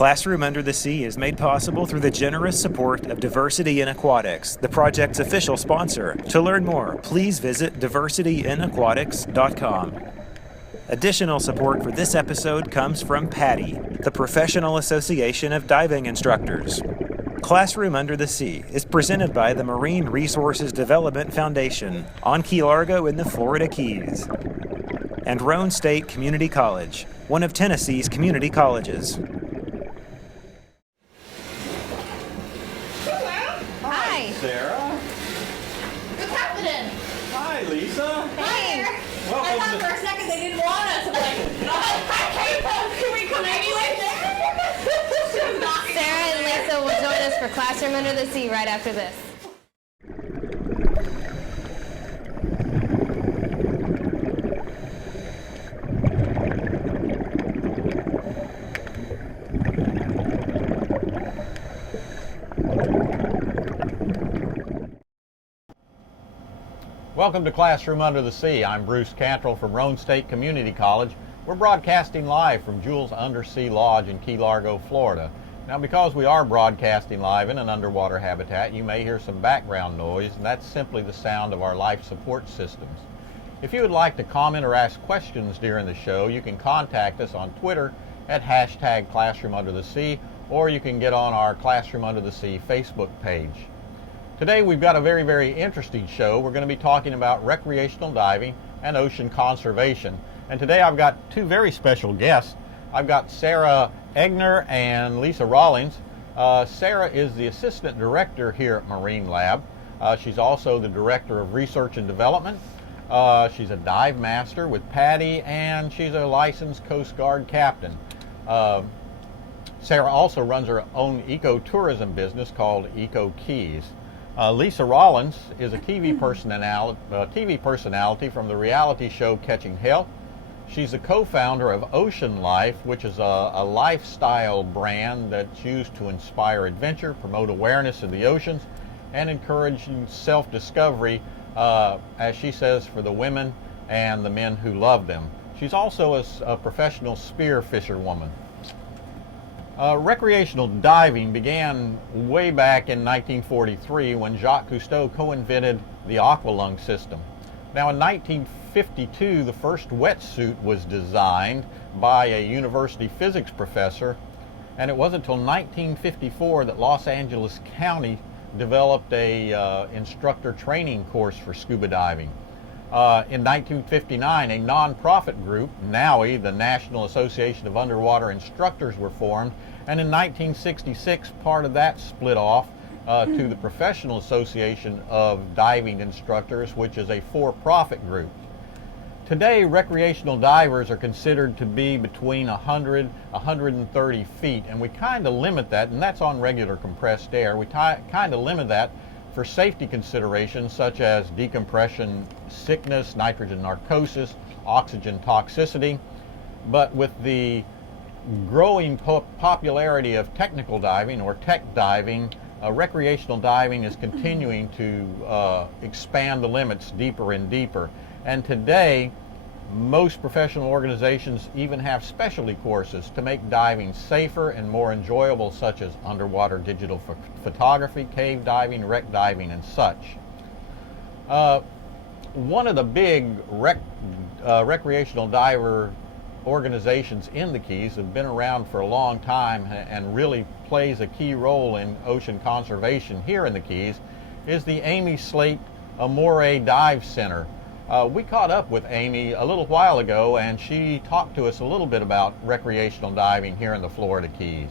Classroom Under the Sea is made possible through the generous support of Diversity in Aquatics, the project's official sponsor. To learn more, please visit diversityinaquatics.com. Additional support for this episode comes from PADI, the Professional Association of Diving Instructors. Classroom Under the Sea is presented by the Marine Resources Development Foundation on Key Largo in the Florida Keys, and Roane State Community College, one of Tennessee's community colleges. Hi. Sarah. What's happening? Hi, Lisa. Hey. Welcome I thought for a second they didn't want us. I'm like, can we come anyway? Sarah and Lisa will join us for Classroom Under the Sea right after this. Welcome to Classroom Under the Sea. I'm Bruce Cantrell from Roane State Community College. We're broadcasting live from Jules Undersea Lodge in Key Largo, Florida. Now, because we are broadcasting live in an underwater habitat, you may hear some background noise, and that's simply the sound of our life support systems. If you would like to comment or ask questions during the show, you can contact us on Twitter at #ClassroomUnderTheSea, or you can get on our Classroom Under the Sea Facebook page. Today we've got a very, very interesting show. We're going to be talking about recreational diving and ocean conservation. And today I've got two very special guests. I've got Sarah Egner and Lisa Rawlings. Sarah is the Assistant Director here at Marine Lab. She's also the Director of Research and Development. She's a dive master with PADI, and she's a licensed Coast Guard captain. Sarah also runs her own ecotourism business called Eco Keys. Lisa Rawlings is a TV personality from the reality show Catching Hell. She's the co-founder of Ocean Life, which is a lifestyle brand that's used to inspire adventure, promote awareness of the oceans, and encourage self-discovery, as she says, for the women and the men who love them. She's also a professional spear fisherwoman. Recreational diving began way back in 1943 when Jacques Cousteau co-invented the aqualung system. Now, in 1952, the first wetsuit was designed by a university physics professor, and it wasn't until 1954 that Los Angeles County developed a instructor training course for scuba diving. In 1959, a nonprofit group, NAUI, the National Association of Underwater Instructors, were formed, and in 1966, part of that split off to the Professional Association of Diving Instructors, which is a for-profit group. Today, recreational divers are considered to be between 100 and 130 feet, and we kind of limit that, and that's on regular compressed air. We kind of limit that for safety considerations such as decompression sickness, nitrogen narcosis, oxygen toxicity. But with the growing popularity of technical diving or tech diving, recreational diving is continuing to expand the limits deeper and deeper. And today, most professional organizations even have specialty courses to make diving safer and more enjoyable, such as underwater digital photography, cave diving, wreck diving, and such. One of the big recreational diver organizations in the Keys have been around for a long time and really plays a key role in ocean conservation here in the Keys is the Amy Slate Amore Dive Center. We caught up with Amy a little while ago, and she talked to us a little bit about recreational diving here in the Florida Keys.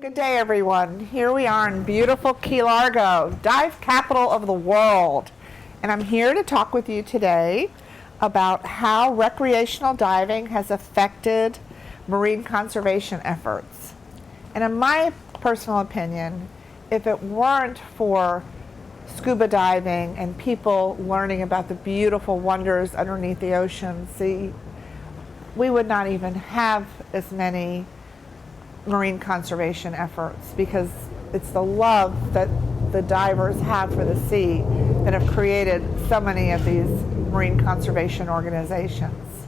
Good day, everyone. Here we are in beautiful Key Largo, dive capital of the world. And I'm here to talk with you today about how recreational diving has affected marine conservation efforts. And in my personal opinion, if it weren't for scuba diving and people learning about the beautiful wonders underneath the ocean sea, we would not even have as many marine conservation efforts, because it's the love that the divers have for the sea that have created so many of these marine conservation organizations.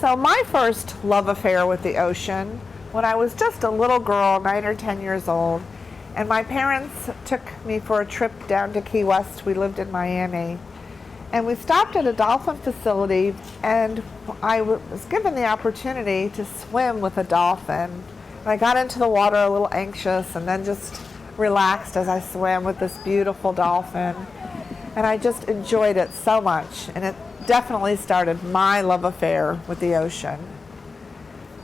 So my first love affair with the ocean when I was just a little girl, 9 or 10 years old, and my parents took me for a trip down to Key West. We lived in Miami. And we stopped at a dolphin facility, and I was given the opportunity to swim with a dolphin. And I got into the water a little anxious and then just relaxed as I swam with this beautiful dolphin. And I just enjoyed it so much, and it definitely started my love affair with the ocean.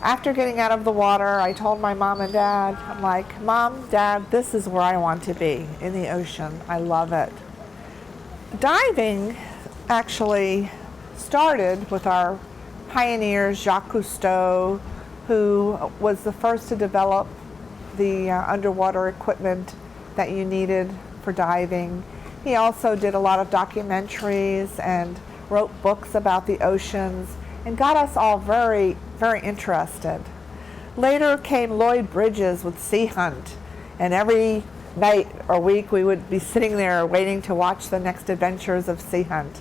After getting out of the water, I told my mom and dad, I'm like, Mom, Dad, this is where I want to be, in the ocean. I love it. Diving actually started with our pioneers, Jacques Cousteau, who was the first to develop the underwater equipment that you needed for diving. He also did a lot of documentaries and wrote books about the oceans and got us all very, very interested. Later came Lloyd Bridges with Sea Hunt, and every night or week we would be sitting there waiting to watch the next adventures of Sea Hunt.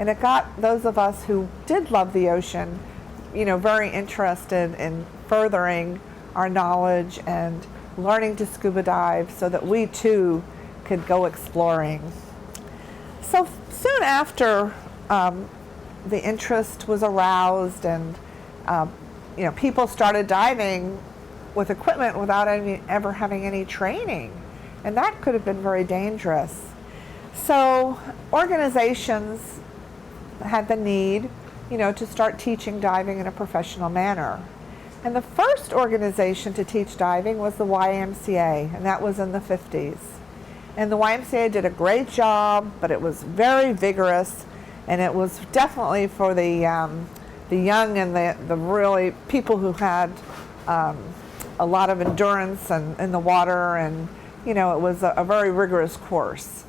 And it got those of us who did love the ocean, very interested in furthering our knowledge and learning to scuba dive so that we too could go exploring. So soon after the interest was aroused and people started diving with equipment without ever having any training, and that could have been very dangerous. So organizations had the need, to start teaching diving in a professional manner. And the first organization to teach diving was the YMCA, and that was in the 50s. And the YMCA did a great job, but it was very vigorous, and it was definitely for the young and the really people who had a lot of endurance in the water, and it was a very rigorous course.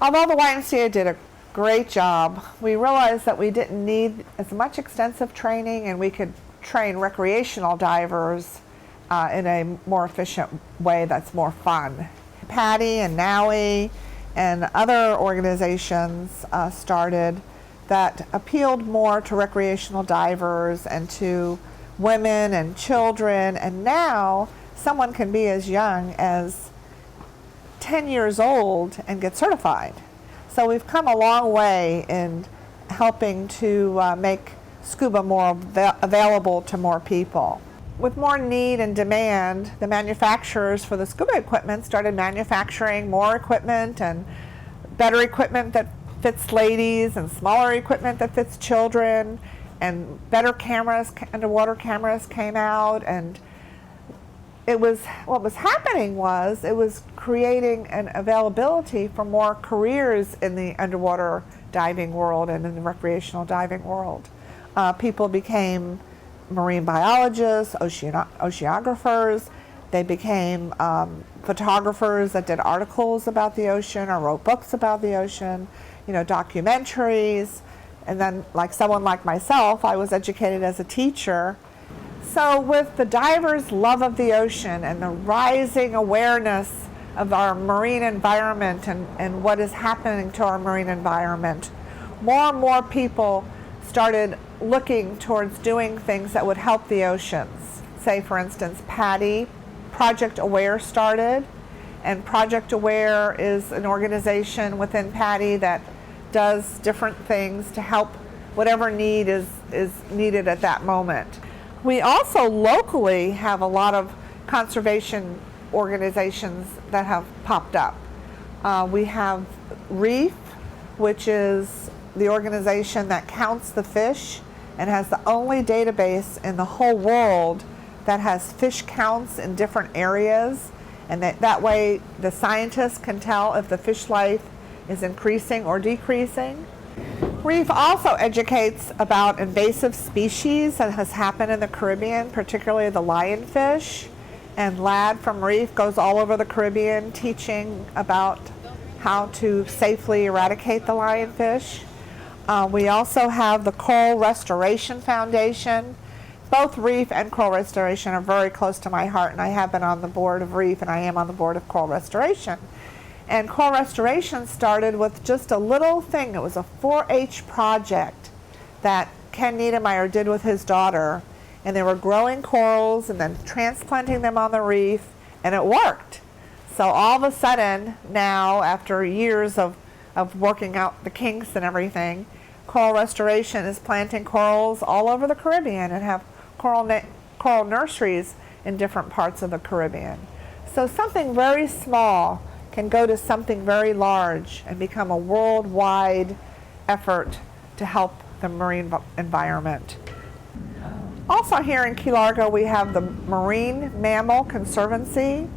Although the YMCA did a great job, we realized that we didn't need as much extensive training, and we could train recreational divers in a more efficient way that's more fun. PADI and NAUI and other organizations started that appealed more to recreational divers and to women and children, and now someone can be as young as 10 years old and get certified. So we've come a long way in helping to make scuba more available to more people. With more need and demand, the manufacturers for the scuba equipment started manufacturing more equipment and better equipment that fits ladies and smaller equipment that fits children, and better cameras, underwater cameras came out, and what was happening was it was creating an availability for more careers in the underwater diving world and in the recreational diving world. People became marine biologists, oceanographers. They became photographers that did articles about the ocean or wrote books about the ocean, documentaries. And then, like someone like myself, I was educated as a teacher. So with the divers' love of the ocean and the rising awareness of our marine environment and what is happening to our marine environment, more and more people started looking towards doing things that would help the oceans. Say, for instance, PADI, Project Aware started, and Project Aware is an organization within PADI that does different things to help whatever need is needed at that moment. We also locally have a lot of conservation organizations that have popped up. We have Reef, which is the organization that counts the fish and has the only database in the whole world that has fish counts in different areas, and that way the scientists can tell if the fish life is increasing or decreasing. Reef also educates about invasive species that has happened in the Caribbean, particularly the lionfish. And Lad from Reef goes all over the Caribbean teaching about how to safely eradicate the lionfish. We also have the Coral Restoration Foundation. Both Reef and Coral Restoration are very close to my heart, and I have been on the board of Reef and I am on the board of Coral Restoration. And Coral Restoration started with just a little thing. It was a 4-H project that Ken Niedermeyer did with his daughter. And they were growing corals and then transplanting them on the reef, and it worked. So all of a sudden now, after years of working out the kinks and everything, Coral Restoration is planting corals all over the Caribbean and have coral nurseries in different parts of the Caribbean. So something very small can go to something very large and become a worldwide effort to help the marine environment. Also here in Key Largo, we have the Marine Mammal Conservancy,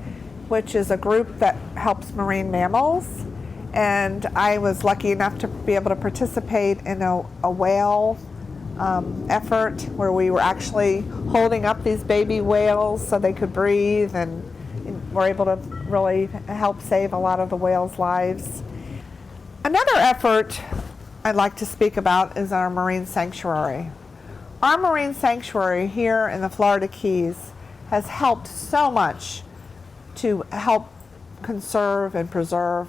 which is a group that helps marine mammals. And I was lucky enough to be able to participate in a whale effort where we were actually holding up these baby whales so they could breathe, and were able to really help save a lot of the whales' lives. Another effort I'd like to speak about is our marine sanctuary. Our marine sanctuary here in the Florida Keys has helped so much to help conserve and preserve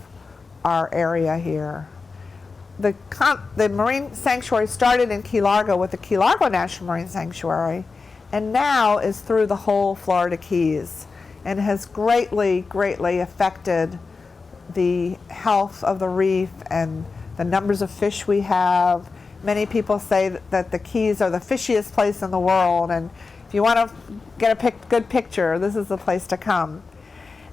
our area here. The marine sanctuary started in Key Largo with the Key Largo National Marine Sanctuary, and now is through the whole Florida Keys, and has greatly, greatly affected the health of the reef and the numbers of fish we have. Many people say that the Keys are the fishiest place in the world, and if you want to get a good picture, this is the place to come.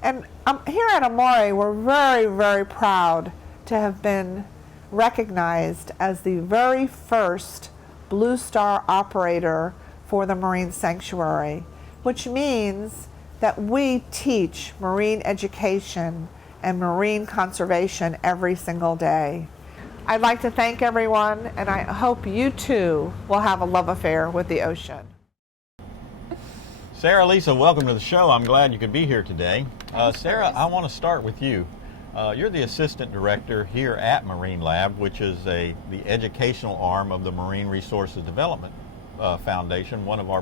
And here at Amore, we're very, very proud to have been recognized as the very first Blue Star operator for the Marine Sanctuary, which means that we teach marine education and marine conservation every single day. I'd like to thank everyone, and I hope you too will have a love affair with the ocean. Sarah, Lisa, welcome to the show. I'm glad you could be here today. Sarah, I want to start with you. You're the assistant director here at Marine Lab, which is the educational arm of the Marine Resources Development Foundation, one of our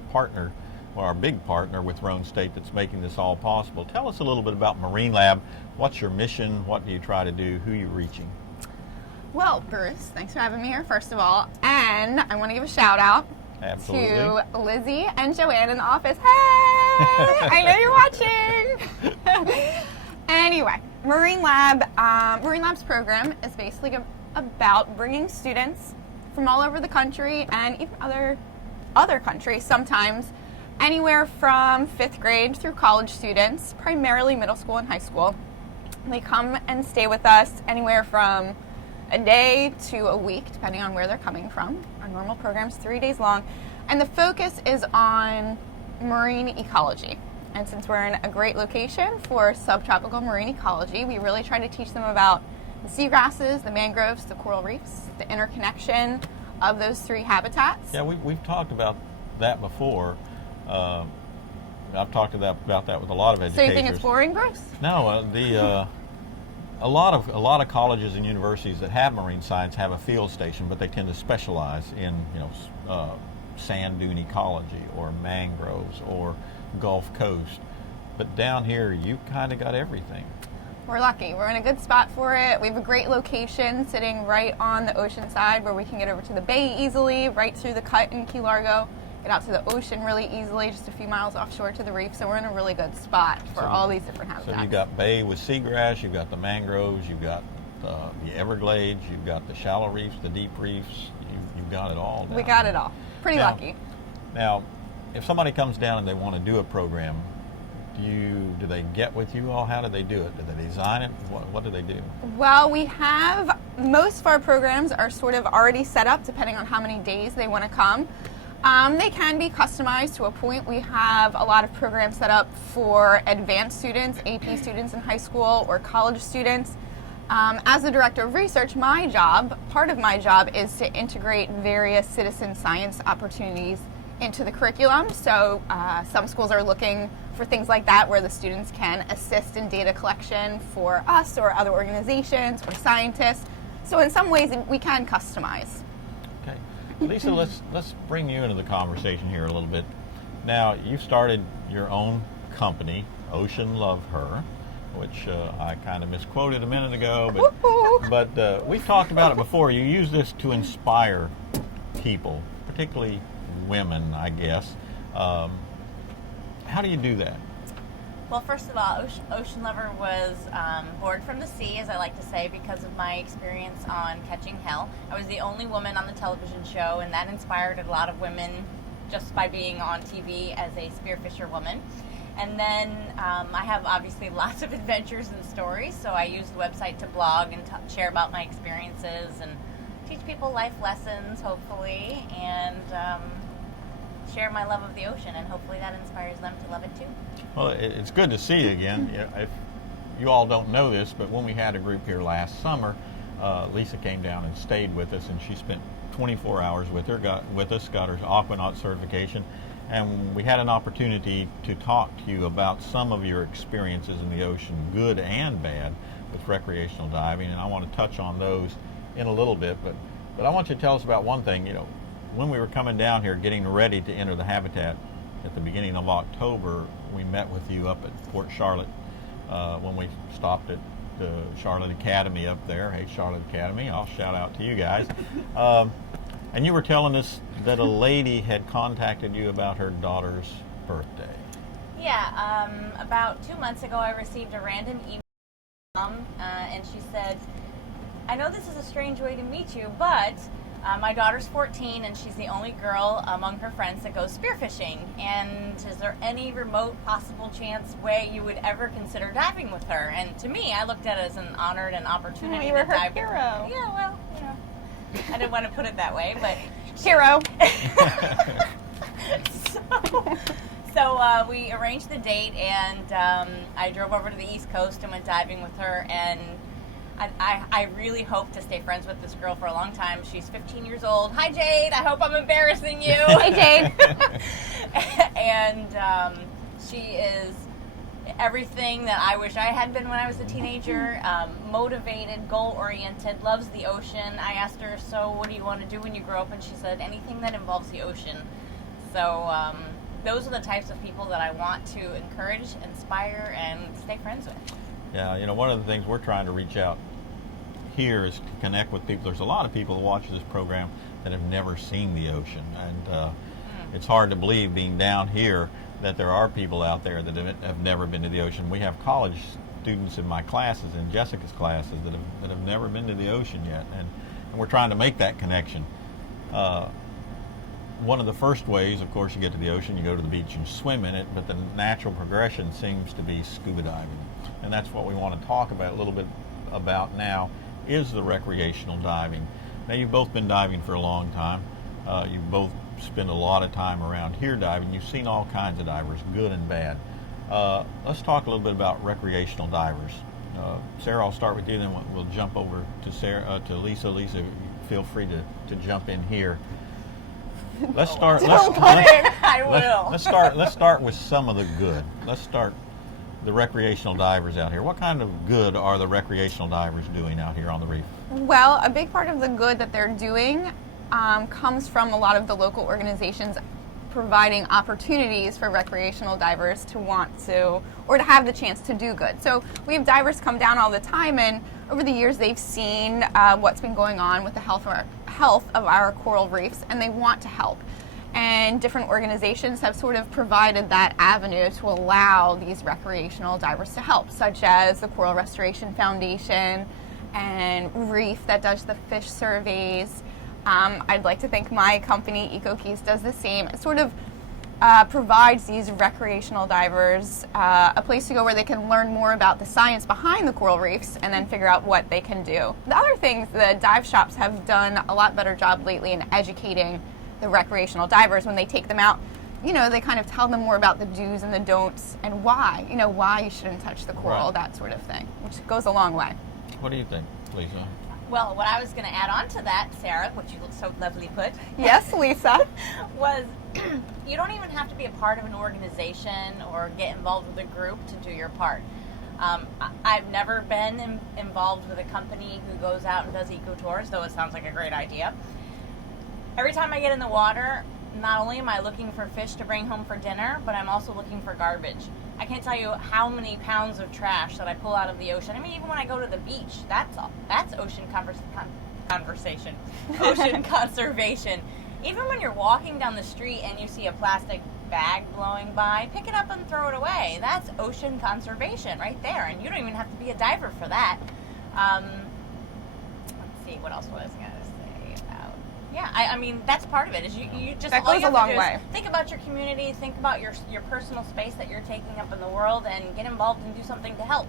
big partner with Rhone State that's making this all possible. Tell us a little bit about Marine Lab. What's your mission? What do you try to do? Who are you reaching? Well, Bruce, thanks for having me here, first of all. And I want to give a shout out to Lizzie and Joanne in the office. Hey! I know you're watching! Anyway, Marine Lab's program is basically about bringing students from all over the country, and even other countries sometimes, anywhere from 5th grade through college students, primarily middle school and high school. They come and stay with us anywhere from a day to a week, depending on where they're coming from. Our normal program's 3 days long, and the focus is on marine ecology. And since we're in a great location for subtropical marine ecology, we really try to teach them about the seagrasses, the mangroves, the coral reefs, the interconnection of those three habitats. Yeah, we've talked about that before. I've talked about that with a lot of educators. So you think it's boring, Bruce? No, a lot of colleges and universities that have marine science have a field station, but they tend to specialize in sand dune ecology or mangroves or Gulf Coast. But down here, you kind of got everything. We're lucky. We're in a good spot for it. We have a great location sitting right on the ocean side where we can get over to the bay easily, right through the cut in Key Largo, get out to the ocean really easily, just a few miles offshore to the reef. So we're in a really good spot for all these different habitats. So you've got bay with seagrass, you've got the mangroves, you've got the Everglades, you've got the shallow reefs, the deep reefs. You've got it all down. We got it all. Pretty lucky. Now, if somebody comes down and they want to do a program, do they get with you all? How do they do it? Do they design it? What do they do? Well, we have, most of our programs are sort of already set up depending on how many days they want to come. They can be customized to a point. We have a lot of programs set up for advanced students, AP students in high school or college students. As the director of research, part of my job is to integrate various citizen science opportunities into the curriculum. So some schools are looking for things like that where the students can assist in data collection for us or other organizations or scientists. So in some ways we can customize. Okay. Lisa, let's bring you into the conversation here a little bit. Now, you started your own company, Ocean Love Her, which I kind of misquoted a minute ago, but we've talked about it before. You use this to inspire people, particularly women, I guess, How do you do that? Well, first of all, Ocean Lover was born from the sea, as I like to say, because of my experience on Catching Hell. I was the only woman on the television show, and that inspired a lot of women just by being on TV as a spearfisher woman. And then I have obviously lots of adventures and stories, so I use the website to blog and share about my experiences and teach people life lessons, hopefully, and share my love of the ocean, and hopefully that inspires them to love it too. Well, it's good to see you again. If you all don't know this, but when we had a group here last summer, Lisa came down and stayed with us, and she spent 24 hours with us, got her aquanaut certification, and we had an opportunity to talk to you about some of your experiences in the ocean, good and bad, with recreational diving, and I want to touch on those in a little bit, but I want you to tell us about one thing. When we were coming down here getting ready to enter the habitat at the beginning of October, we met with you up at Port Charlotte when we stopped at the Charlotte Academy up there. Hey, Charlotte Academy, I'll shout out to you guys. And you were telling us that a lady had contacted you about her daughter's birthday. Yeah, about 2 months ago I received a random email and she said, I know this is a strange way to meet you, but my daughter's 14 and she's the only girl among her friends that goes spearfishing. And is there any remote possible chance way you would ever consider diving with her? And to me, I looked at it as an honor and an opportunity you were to her dive hero. with her. Yeah, well, I didn't want to put it that way, but Hero. So we arranged the date, and I drove over to the East Coast and went diving with her, and I really hope to stay friends with this girl for a long time. She's 15 years old. Hi, Jade. I hope I'm embarrassing you. Hey, Jade. And she is everything that I wish I had been when I was a teenager. Motivated, goal-oriented, loves the ocean. I asked her, so what do you want to do when you grow up? And she said, anything that involves the ocean. So those are the types of people that I want to encourage, inspire, and stay friends with. Yeah, one of the things we're trying to reach out here is to connect with people. There's a lot of people who watch this program that have never seen the ocean, and it's hard to believe, being down here, that there are people out there that have never been to the ocean. We have college students in my classes, in Jessica's classes, that have never been to the ocean yet, and we're trying to make that connection. One of the first ways, of course, you get to the ocean, you go to the beach and swim in it, but the natural progression seems to be scuba diving. And that's what we want to talk about a little bit about now, is the recreational diving. Now, you've both been diving for a long time. You've both spent a lot of time around here diving. You've seen all kinds of divers, good and bad. Let's talk a little bit about recreational divers. Sarah, I'll start with you, then we'll jump over to Lisa. Lisa, feel free to jump in here. Let's start. I will. Let's start with some of the good. Let's start the recreational divers out here. What kind of good are the recreational divers doing out here on the reef? Well, a big part of the good that they're doing comes from a lot of the local organizations providing opportunities for recreational divers to want to, or to have the chance to do good. So we have divers come down all the time, and over the years they've seen what's been going on with the health of our coral reefs, and they want to help. And different organizations have sort of provided that avenue to allow these recreational divers to help, such as the Coral Restoration Foundation and Reef that does the fish surveys. I'd like to think my company, EcoKeys, does the same. It sort of provides these recreational divers a place to go where they can learn more about the science behind the coral reefs and then figure out what they can do. The other things, the dive shops have done a lot better job lately in educating the recreational divers. When they take them out, they kind of tell them more about the do's and the don'ts and why you shouldn't touch the coral, right, that sort of thing, which goes a long way. What do you think, Lisa? Well, what I was going to add on to that, Sarah, which you so lovely put. Yes, Lisa. Was you don't even have to be a part of an organization or get involved with a group to do your part. I've never been involved with a company who goes out and does eco tours, though it sounds like a great idea. Every time I get in the water, not only am I looking for fish to bring home for dinner, but I'm also looking for garbage. I can't tell you how many pounds of trash that I pull out of the ocean. I mean, even when I go to the beach, that's ocean ocean conservation. Even when you're walking down the street and you see a plastic bag blowing by, pick it up and throw it away. That's ocean conservation right there, and you don't even have to be a diver for that. Let's see, what else was I going to say about? Yeah, I mean, that's part of it. Is you just that all goes you a have long to do way. is think about your community, think about your personal space that you're taking up in the world, and get involved and do something to help.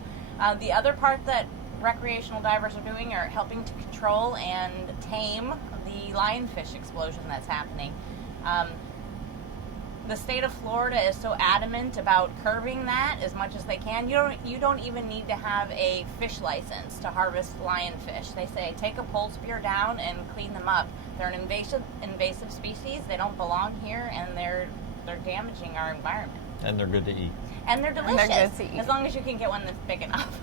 The other part that recreational divers are doing are helping to control and tame the lionfish explosion that's happening. The state of Florida is so adamant about curbing that as much as they can. You don't even need to have a fish license to harvest lionfish. They say take a pole spear down and clean them up. They're an invasive species. They don't belong here, and they're damaging our environment. And they're good to eat. And they're delicious. And they're good to eat. As long as you can get one that's big enough.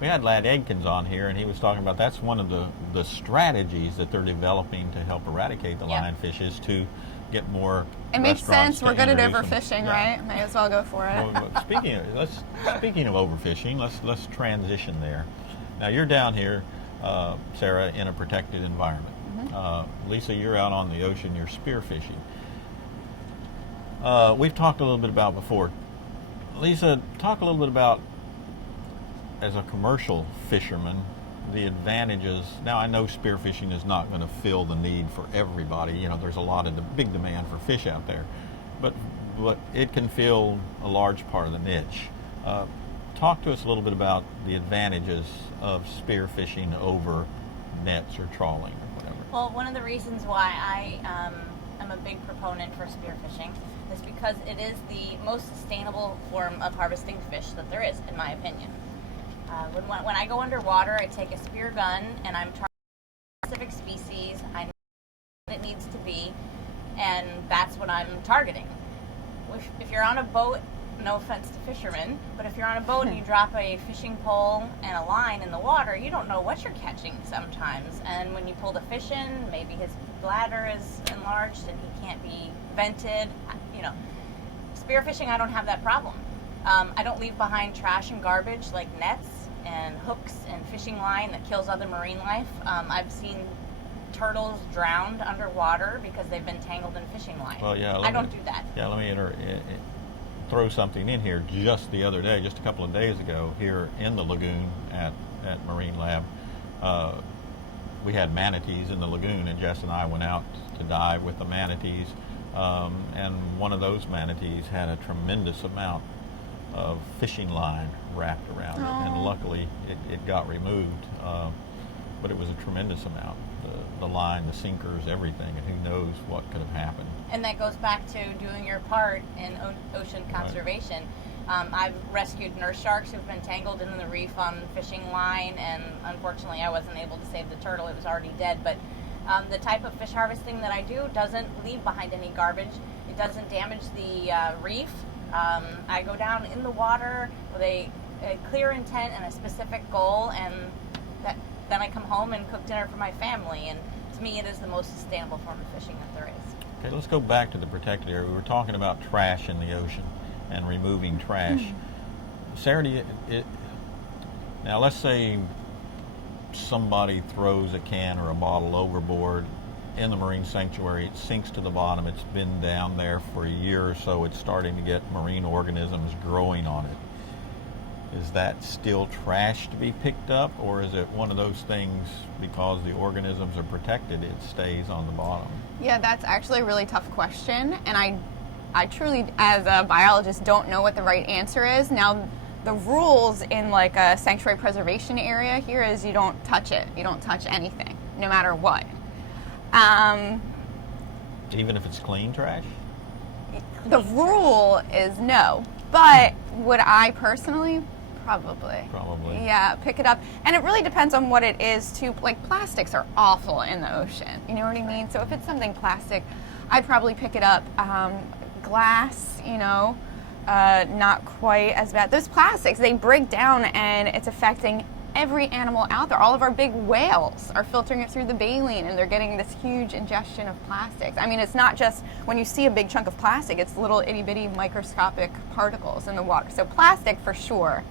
We had Lad Adkins on here, and he was talking about that's one of the strategies that they're developing to help eradicate the lionfish is to get more. It makes restaurants sense. We're good at introduce them. overfishing, Yeah. right? May as well go for it. Well, speaking of overfishing, let's transition there. Now you're down here, Sarah, in a protected environment. Lisa, you're out on the ocean. You're spearfishing. We've talked a little bit about before. Lisa, talk a little bit about, as a commercial fisherman, the advantages. Now I know spearfishing is not going to fill the need for everybody. You know, there's a lot of the big demand for fish out there, but it can fill a large part of the niche. Talk to us a little bit about the advantages of spearfishing over nets or trawling or whatever. Well, one of the reasons why I am a big proponent for spearfishing is because it is the most sustainable form of harvesting fish that there is, in my opinion. When I go underwater, I take a spear gun and I'm targeting a specific species. I know what it needs to be, and that's what I'm targeting. If you're on a boat, no offense to fishermen, but if you're on a boat and you drop a fishing pole and a line in the water, you don't know what you're catching sometimes. And when you pull the fish in, maybe his bladder is enlarged and he can't be vented. You know, spearfishing, I don't have that problem. I don't leave behind trash and garbage like nets and hooks and fishing line that kills other marine life. I've seen turtles drowned underwater because they've been tangled in fishing line. Well, yeah, I don't do that. Yeah, let me throw something in here. Just the other day, just a couple of days ago, here in the lagoon at Marine Lab, we had manatees in the lagoon, and Jess and I went out to dive with the manatees, and one of those manatees had a tremendous amount of fishing line wrapped around it, and luckily it got removed, but it was a tremendous amount. The line, the sinkers, everything, and who knows what could have happened. And that goes back to doing your part in ocean conservation. Right. I've rescued nurse sharks who've been tangled in the reef on fishing line, and unfortunately I wasn't able to save the turtle. It was already dead. But the type of fish harvesting that I do doesn't leave behind any garbage. It doesn't damage the reef. I go down in the water with a clear intent and a specific goal, and then I come home and cook dinner for my family. And to me, it is the most sustainable form of fishing that there is. Okay, let's go back to the protected area. We were talking about trash in the ocean and removing trash. Sarah, now let's say somebody throws a can or a bottle overboard in the marine sanctuary. It sinks to the bottom. It's been down there for a year or so. It's starting to get marine organisms growing on it. Is that still trash to be picked up, or is it one of those things, because the organisms are protected, it stays on the bottom? Yeah, that's actually a really tough question, and I truly, as a biologist, don't know what the right answer is. Now, the rules in like a sanctuary preservation area here is you don't touch it. You don't touch anything, no matter what. Even if it's clean trash? The rule is no, but would I personally? Probably. Yeah, pick it up. And it really depends on what it is, too. Like, plastics are awful in the ocean. You know what I mean? So if it's something plastic, I'd probably pick it up. Glass, not quite as bad. Those plastics, they break down, and it's affecting every animal out there. All of our big whales are filtering it through the baleen, and they're getting this huge ingestion of plastics. I mean, it's not just when you see a big chunk of plastic, it's little itty-bitty microscopic particles in the water. So plastic, for sure.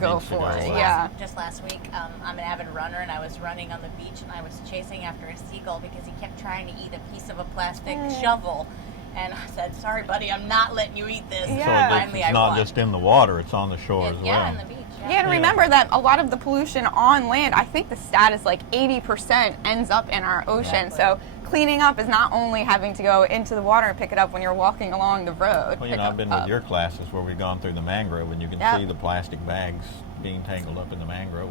Go for it. Yeah. Just last week, I'm an avid runner, and I was running on the beach, and I was chasing after a seagull because he kept trying to eat a piece of a plastic shovel. And I said, sorry, buddy, I'm not letting you eat this. Yeah. So Finally, it's I not won. just in the water, it's on the shore as well. Yeah, on the beach. Yeah, and remember that a lot of the pollution on land, I think the stat is like 80% ends up in our ocean. Exactly. So cleaning up is not only having to go into the water and pick it up when you're walking along the road. Well, you know, I've been with your classes where we've gone through the mangrove, and you can Yeah. see the plastic bags being tangled up in the mangrove.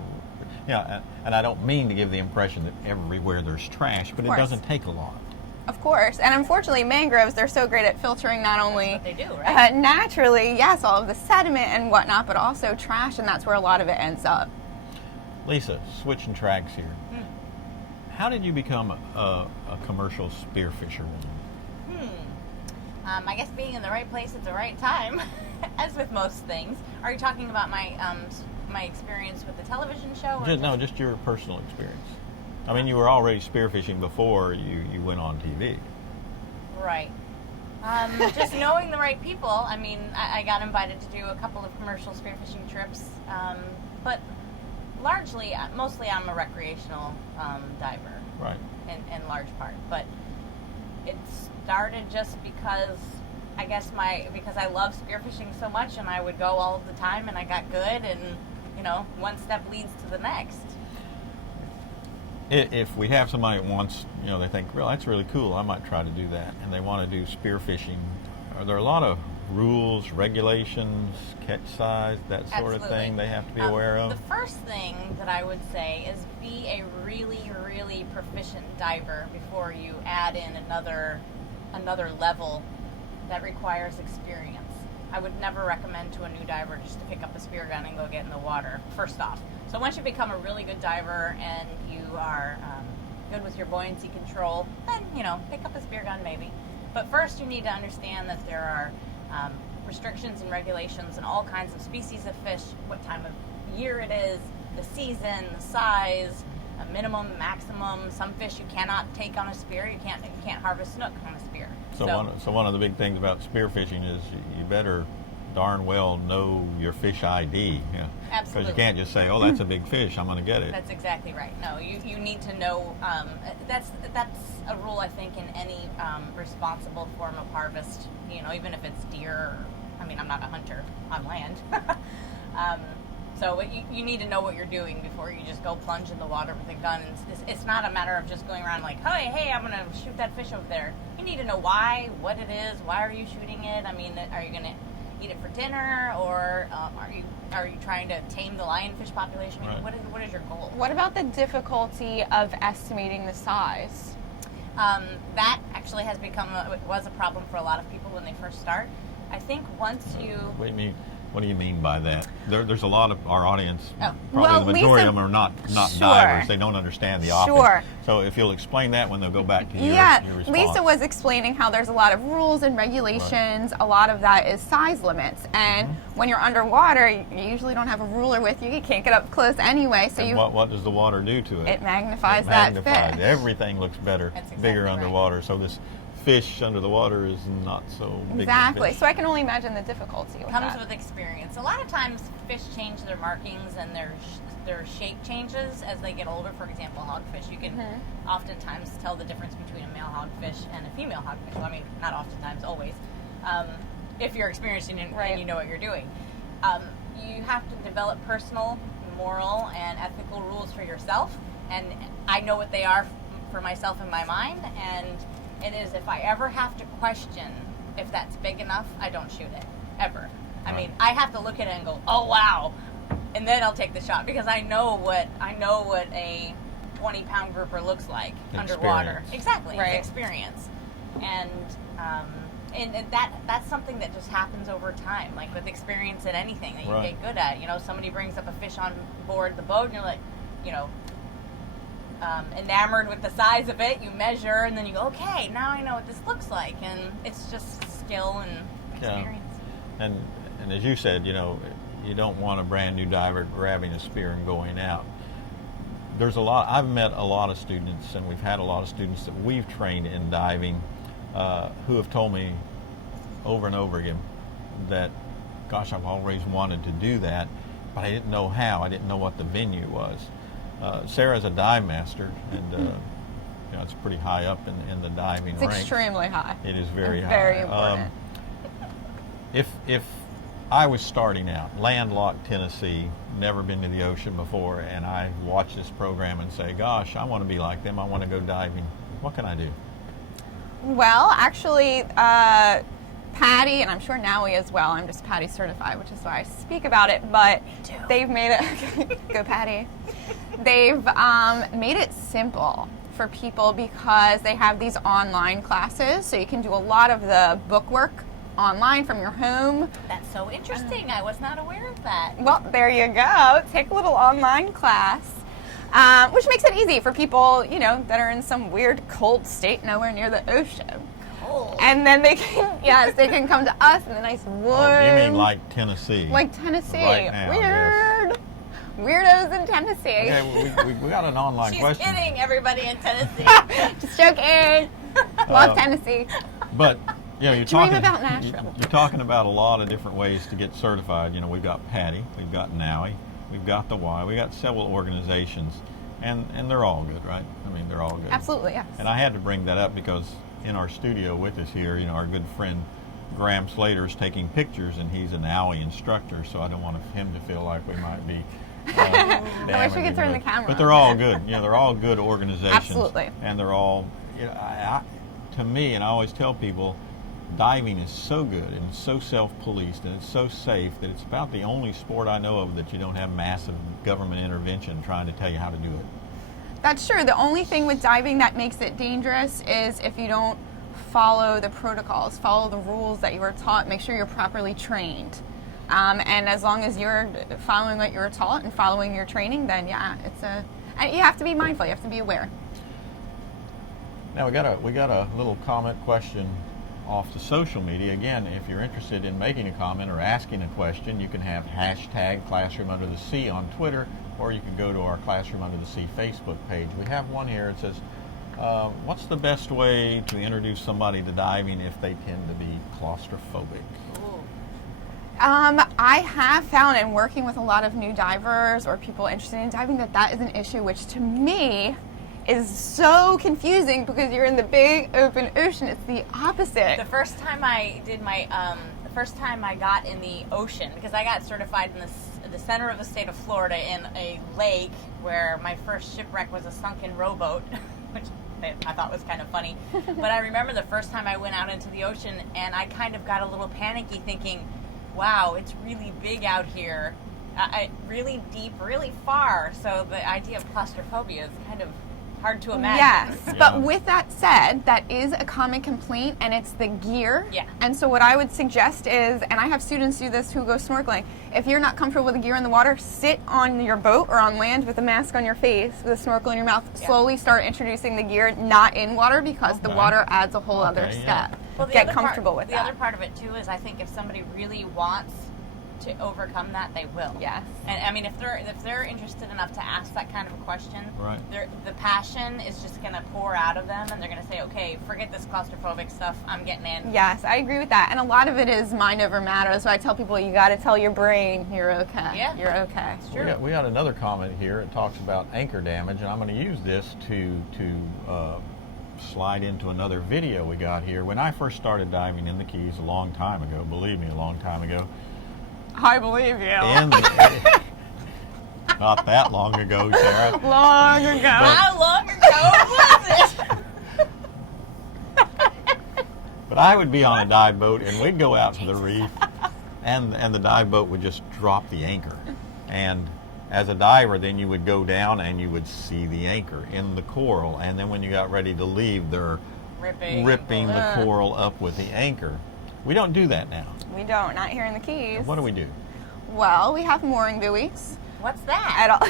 Yeah, and I don't mean to give the impression that everywhere there's trash, but it course. doesn't take a lot. Of course, and unfortunately mangroves, they're so great at filtering not only what they do, right? Naturally, yes, all of the sediment and whatnot, but also trash, and that's where a lot of it ends up. Lisa, switching tracks here. How did you become a commercial spearfisherwoman? I guess being in the right place at the right time, as with most things. Are you talking about my my experience with the television show? Or Just your personal experience. I mean, you were already spearfishing before you went on TV. Right. Just knowing the right people. I mean, I got invited to do a couple of commercial spearfishing trips, but mostly I'm a recreational diver. Right. In large part. But it started just because because I love spearfishing so much, and I would go all the time, and I got good, and one step leads to the next. If we have somebody that wants, they think, well, that's really cool, I might try to do that, and they want to do spearfishing, are there a lot of rules, regulations, catch size, that sort of thing they have to be aware of? The first thing that I would say is be a really, really proficient diver before you add in another level that requires experience. I would never recommend to a new diver just to pick up a spear gun and go get in the water, first off. So once you become a really good diver and you are good with your buoyancy control, then, pick up a spear gun maybe. But first you need to understand that there are restrictions and regulations and all kinds of species of fish, what time of year it is, the season, the size, a minimum, maximum. Some fish you cannot take on a spear. You can't harvest snook on a spear. So one of the big things about spearfishing is you better darn well know your fish ID. Yeah. Absolutely. Because you can't just say, oh, that's a big fish, I'm going to get it. That's exactly right. No, you need to know. That's a rule, I think, in any responsible form of harvest. Even if it's deer. I mean, I'm not a hunter on land. So you need to know what you're doing before you just go plunge in the water with a gun. It's not a matter of just going around like, hey, I'm going to shoot that fish over there. You need to know why, what it is, why are you shooting it? I mean, are you going to eat it for dinner, or are you trying to tame the lionfish population? I mean, Right. what is your goal? What about the difficulty of estimating the size? That actually was a problem for a lot of people when they first start. I think once you... What do you mean by that? There's a lot of our audience, probably Well, the majority Lisa- of them are not Sure. divers. They don't understand the optics. Sure. So if you'll explain that when they'll go back to your response. Lisa was explaining how there's a lot of rules and regulations. A lot of that is size limits. And when you're underwater, you usually don't have a ruler with you. You can't get up close anyway. So And what does the water do to it? It magnifies It that magnifies. fish. Everything looks better, That's exactly bigger right. underwater. So this fish under the water is not so big. Exactly. Fish. So I can only imagine the difficulty with comes that. with experience. A lot of times fish change their markings and their shape changes as they get older. For example, hogfish, you can oftentimes tell the difference between a male hogfish and a female hogfish. Well, I mean, not oftentimes, always. If you're experiencing it and you know what you're doing. You have to develop personal, moral, and ethical rules for yourself. And I know what they are for myself in my mind. And it is, if I ever have to question if that's big enough, I don't shoot it, ever. I mean, I have to look at it and go, oh wow, and then I'll take the shot because I know what a 20-pound grouper looks like underwater. Exactly, Right. Experience, and that's something that just happens over time, like with experience in anything that you Right. get good at. Somebody brings up a fish on board the boat, and you're like, enamored with the size of it, you measure, and then you go, okay, now I know what this looks like, and it's just skill and experience. And as you said, you don't want a brand new diver grabbing a spear and going out. I've met a lot of students, and we've had a lot of students that we've trained in diving who have told me over and over again that, gosh, I've always wanted to do that, but I didn't know how. I didn't know what the venue was. Sarah's a dive master, and You know, it's pretty high up in the diving It's ranks. extremely high. It is very It's high. very important. If I was starting out, landlocked Tennessee, never been to the ocean before, and I watch this program and say, gosh, I want to be like them, I want to go diving, what can I do? Well, actually, Patty, and I'm sure Nowie as well, I'm just Patty certified, which is why I speak about it, but they've made it, go Patty, they've made it simple for people because they have these online classes, so you can do a lot of the book work online from your home. That's so interesting. I was not aware of that. Well, there you go. Take a little online class, which makes it easy for people, you know, that are in some weird cold state nowhere near the ocean. Cold. And then they can, yes, they can come to us in the nice warm. Oh, you mean like Tennessee? Like Tennessee. Right now, Weird. Weirdos in Tennessee. Okay, we got an online She's question. kidding, everybody in Tennessee. Just joking. Love Tennessee. But you know, you're Dream talking about Nashville. You're talking about a lot of different ways to get certified. You know, we've got Patty, we've got Nowie, we've got the Y, we got several organizations, and they're all good, right? I mean, they're all good. Absolutely, yes. And I had to bring that up because in our studio with us here, you know, our good friend Graham Slater is taking pictures, and he's an Nowie instructor, so I don't want him to feel like we might be. I wish we could turn the camera But they're all good. You know, they're all good organizations. Absolutely. And they're all, you know, to me, and I always tell people, diving is so good and it's so self-policed and it's so safe that it's about the only sport I know of that you don't have massive government intervention trying to tell you how to do it. That's true. The only thing with diving that makes it dangerous is if you don't follow the protocols, follow the rules that you were taught, make sure you're properly trained. And as long as you're following what you were taught and following your training, then yeah, and you have to be mindful, you have to be aware. Now we got a little comment question off the social media. Again, if you're interested in making a comment or asking a question, you can have hashtag Classroom Under the Sea on Twitter, or you can go to our Classroom Under the Sea Facebook page. We have one here. It says, what's the best way to introduce somebody to diving if they tend to be claustrophobic? I have found in working with a lot of new divers or people interested in diving that is an issue, which to me is so confusing because you're in the big open ocean. It's the opposite. The first time I did my, the first time I got in the ocean, because I got certified in the center of the state of Florida in a lake where my first shipwreck was a sunken rowboat, which I thought was kind of funny. But I remember the first time I went out into the ocean and I kind of got a little panicky thinking, wow, it's really big out here, really deep, really far. So the idea of claustrophobia is kind of hard to imagine. Yes, Yeah. but with that said, that is a common complaint, and it's the gear. Yeah. And so what I would suggest is, and I have students do this who go snorkeling, if you're not comfortable with the gear in the water, sit on your boat or on land with a mask on your face, with a snorkel in your mouth. Yeah. Slowly start introducing the gear not in water because the Okay. water adds a whole other Okay, yeah. step. Well, the Get other comfortable part, with the that. other part of it too is I think if somebody really wants to overcome that, they will. Yes. And I mean, if they're interested enough to ask that kind of a question, Right. The passion is just going to pour out of them, and they're going to say, "Okay, forget this claustrophobic stuff. I'm getting in." Yes, I agree with that. And a lot of it is mind over matter. So I tell people you got to tell your brain you're okay. Yeah. You're okay. It's true. We got another comment here. It talks about anchor damage, and I'm going to use this to slide into another video we got here. When I first started diving in the Keys a long time ago, believe me, a long time ago. I believe you. Not that long ago, Tara. Long ago. How long ago was it? But I would be on a dive boat, and we'd go out to the reef, and the dive boat would just drop the anchor. And as a diver, then you would go down and you would see the anchor in the coral. And then when you got ready to leave, they're ripping the coral up with the anchor. We don't do that now. We don't, not here in the Keys. What do we do? Well, we have mooring buoys. What's that? At all,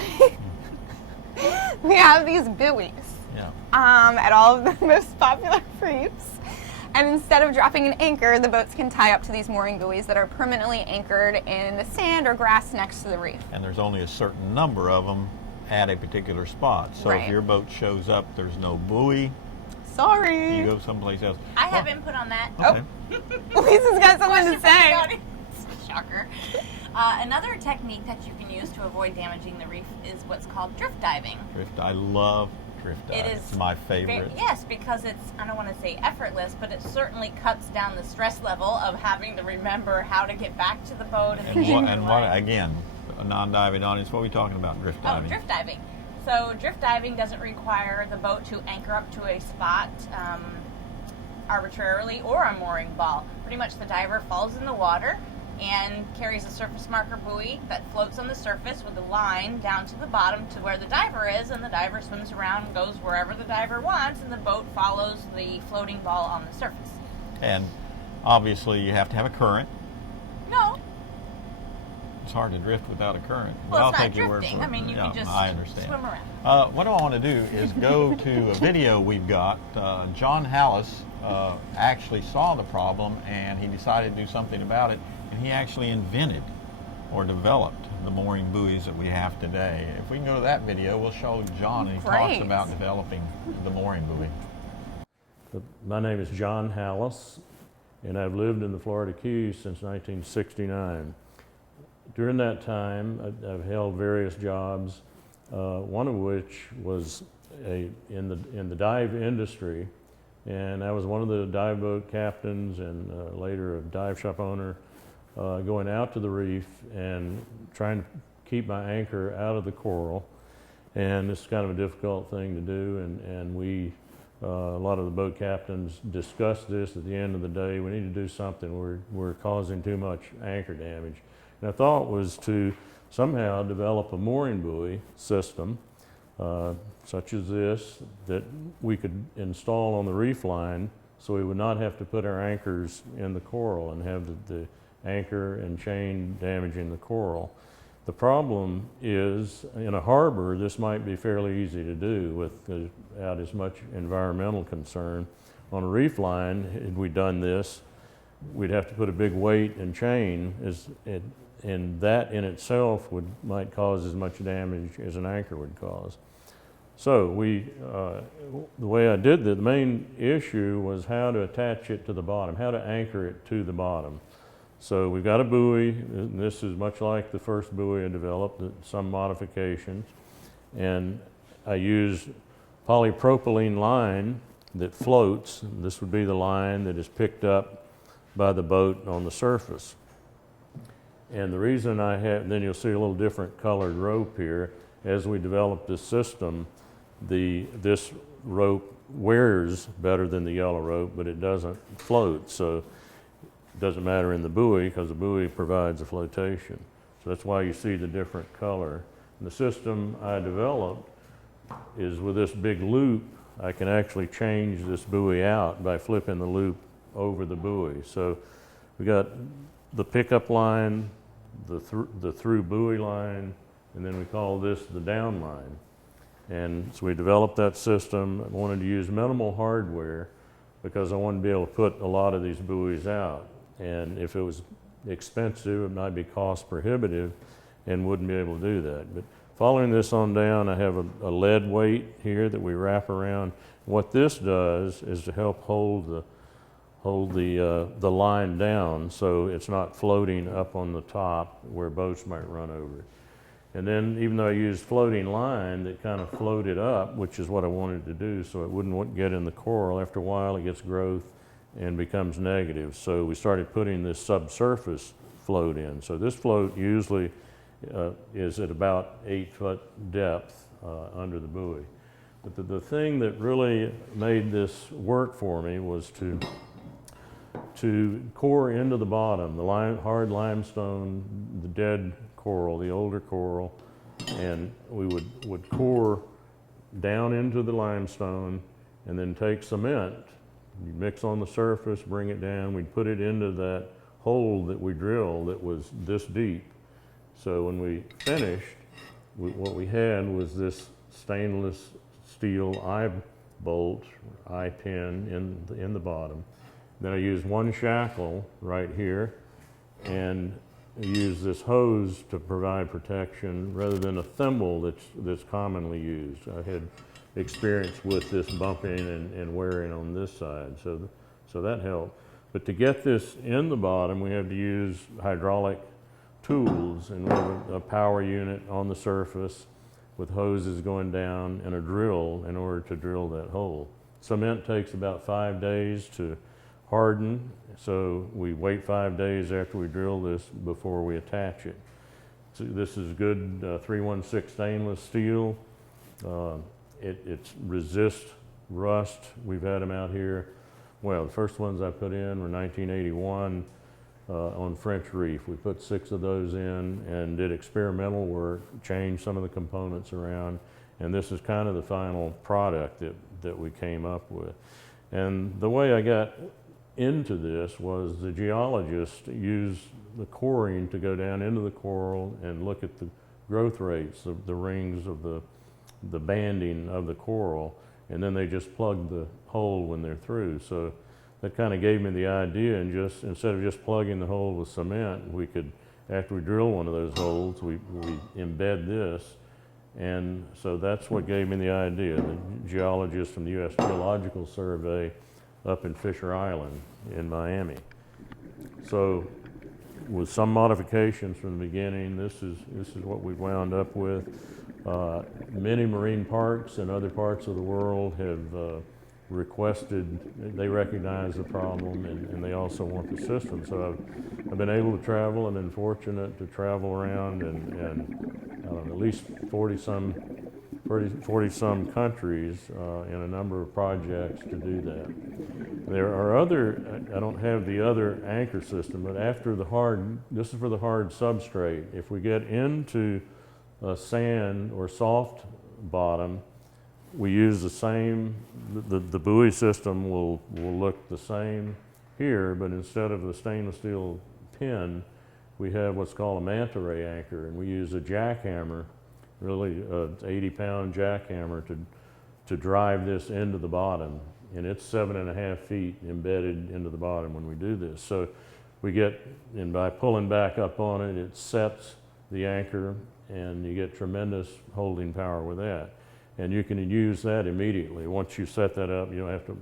we have these buoys Yeah. at all of the most popular reefs. And instead of dropping an anchor, the boats can tie up to these mooring buoys that are permanently anchored in the sand or grass next to the reef. And there's only a certain number of them at a particular spot. So Right. if your boat shows up, there's no buoy, Sorry. you go someplace else. I have input on that. Okay. Lisa's got something to say. Shocker. Another technique that you can use to avoid damaging the reef is what's called drift diving. I love drift dive. It is It's my favorite. Yes, because it's, I don't want to say effortless, but it certainly cuts down the stress level of having to remember how to get back to the boat And what again, a non-diving audience, what are we talking about drift diving? Oh, drift diving. So drift diving doesn't require the boat to anchor up to a spot arbitrarily or a mooring ball. Pretty much the diver falls in the water and carries a surface marker buoy that floats on the surface with a line down to the bottom to where the diver is, and the diver swims around and goes wherever the diver wants, and the boat follows the floating ball on the surface. And obviously you have to have a current. No. It's hard to drift without a current. Well, I'll it's not take your word drifting. for it. I mean, you can just I understand. swim around. What I want to do is go to a video we've got. John Hallis actually saw the problem, and he decided to do something about it, and he actually invented or developed the mooring buoys that we have today. If we can go to that video, we'll show John, and he talks about developing the mooring buoy. My name is John Hallis, and I've lived in the Florida Keys since 1969. During that time, I've held various jobs, one of which was in the dive industry, and I was one of the dive boat captains and later a dive shop owner, going out to the reef and trying to keep my anchor out of the coral. And it's kind of a difficult thing to do, and we, a lot of the boat captains discussed this at the end of the day. We need to do something. We're causing too much anchor damage. And our thought was to somehow develop a mooring buoy system, such as this, that we could install on the reef line so we would not have to put our anchors in the coral and have the anchor and chain damaging the coral. The problem is, in a harbor, this might be fairly easy to do without as much environmental concern. On a reef line, had we done this, we'd have to put a big weight and chain, and that in itself might cause as much damage as an anchor would cause. So the way I did that, the main issue was how to attach it to the bottom, how to anchor it to the bottom. So we've got a buoy, and this is much like the first buoy I developed, some modifications. And I use polypropylene line that floats. This would be the line that is picked up by the boat on the surface. And the reason I have, then you'll see a little different colored rope here. As we develop this system, this rope wears better than the yellow rope, but it doesn't float. So it doesn't matter in the buoy because the buoy provides a flotation. So that's why you see the different color. And the system I developed is with this big loop, I can actually change this buoy out by flipping the loop over the buoy. So we got the pickup line, the through buoy line, and then we call this the down line. And so we developed that system. I wanted to use minimal hardware because I wanted to be able to put a lot of these buoys out. And if it was expensive, it might be cost prohibitive and wouldn't be able to do that. But following this on down, I have a lead weight here that we wrap around. What this does is to help hold the line down so it's not floating up on the top where boats might run over it. And then even though I used floating line that kind of floated up, which is what I wanted to do so it wouldn't get in the coral, after a while it gets growth and becomes negative. So we started putting this subsurface float in. So this float usually is at about 8 foot depth under the buoy. But the thing that really made this work for me was to core into the bottom, the hard limestone, the dead coral, the older coral, and we would core down into the limestone and then take cement, you mix on the surface, bring it down, we'd put it into that hole that we drilled that was this deep. So when we finished, what we had was this stainless steel eye bolt, eye pin in the bottom. Then I used one shackle right here and use this hose to provide protection rather than a thimble that's commonly used. I had experience with this bumping and wearing on this side, so that helped. But to get this in the bottom, we have to use hydraulic tools, and we have a power unit on the surface with hoses going down and a drill in order to drill that hole. Cement takes about 5 days to harden, so we wait 5 days after we drill this before we attach it. So this is good 316 stainless steel. It resists rust. We've had them out here. Well, the first ones I put in were 1981 on French Reef. We put 6 of those in and did experimental work, changed some of the components around, and this is kind of the final product that we came up with. And the way I got into this was the geologist used the coring to go down into the coral and look at the growth rates of the rings of the banding of the coral, and then they just plug the hole when they're through. So that kind of gave me the idea, and just instead of just plugging the hole with cement, we could, after we drill one of those holes, we embed this. And so that's what gave me the idea. The geologist from the U.S. Geological Survey up in Fisher Island in Miami. So with some modifications from the beginning, this is what we wound up with. Many marine parks in other parts of the world have requested, they recognize the problem, and they also want the system. So I've been able to travel. I've been fortunate to travel around and I don't know, at least 40 some countries in a number of projects to do that. There are other, I don't have the other anchor system, but after the hard, this is for the hard substrate. If we get into sand or soft bottom, we use the same, the buoy system will look the same here, but instead of the stainless steel pin, we have what's called a manta ray anchor, and we use a jackhammer, really an 80-pound jackhammer to drive this into the bottom, and it's 7.5 feet embedded into the bottom when we do this. So we get, and by pulling back up on it, it sets the anchor, and you get tremendous holding power with that. And you can use that immediately. Once you set that up, you don't have to,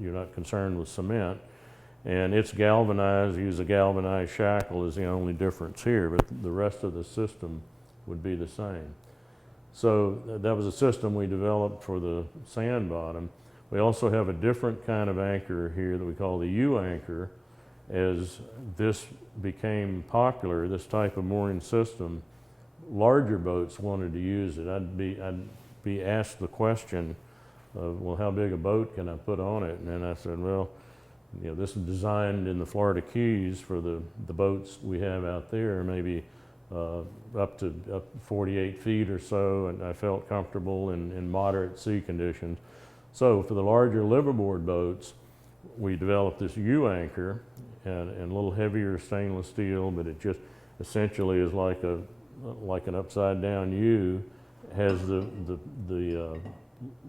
you're not concerned with cement. And it's galvanized, use a galvanized shackle is the only difference here, but the rest of the system would be the same. So that was a system we developed for the sand bottom. We also have a different kind of anchor here that we call the U-anchor. As this became popular, this type of mooring system, larger boats wanted to use it. I'd be asked the question of, well, how big a boat can I put on it? And then I said, well, you know, this is designed in the Florida Keys for the boats we have out there, maybe up 48 feet or so, and I felt comfortable in moderate sea conditions. So for the larger liveaboard boats, we developed this U-anchor and a little heavier stainless steel, but it just essentially is like an upside down U, has the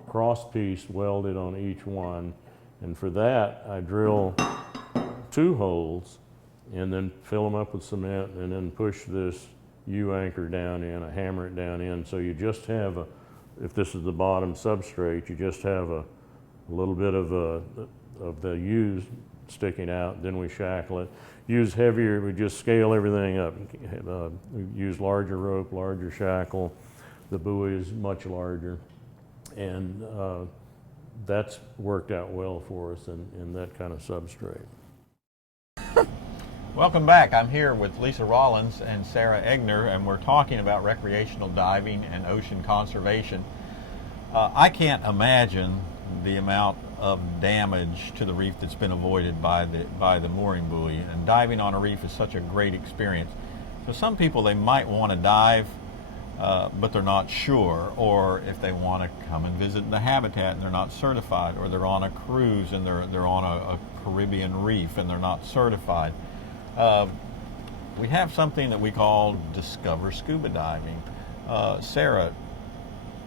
cross piece welded on each one. And for that, I drill 2 holes and then fill them up with cement and then push this U-anchor down in, I hammer it down in. So you just have if this is the bottom substrate, you just have a little bit of the U sticking out, then we shackle it. Use heavier, we just scale everything up. We use larger rope, larger shackle. The buoy is much larger. And that's worked out well for us in that kind of substrate. Welcome back. I'm here with Lisa Rollins and Sarah Egner, and we're talking about recreational diving and ocean conservation. I can't imagine the amount of damage to the reef that's been avoided by the mooring buoy, and diving on a reef is such a great experience. So some people, they might want to dive, but they're not sure, or if they want to come and visit the habitat and they're not certified, or they're on a cruise and they're on a Caribbean reef and they're not certified. We have something that we call Discover Scuba Diving. Sarah,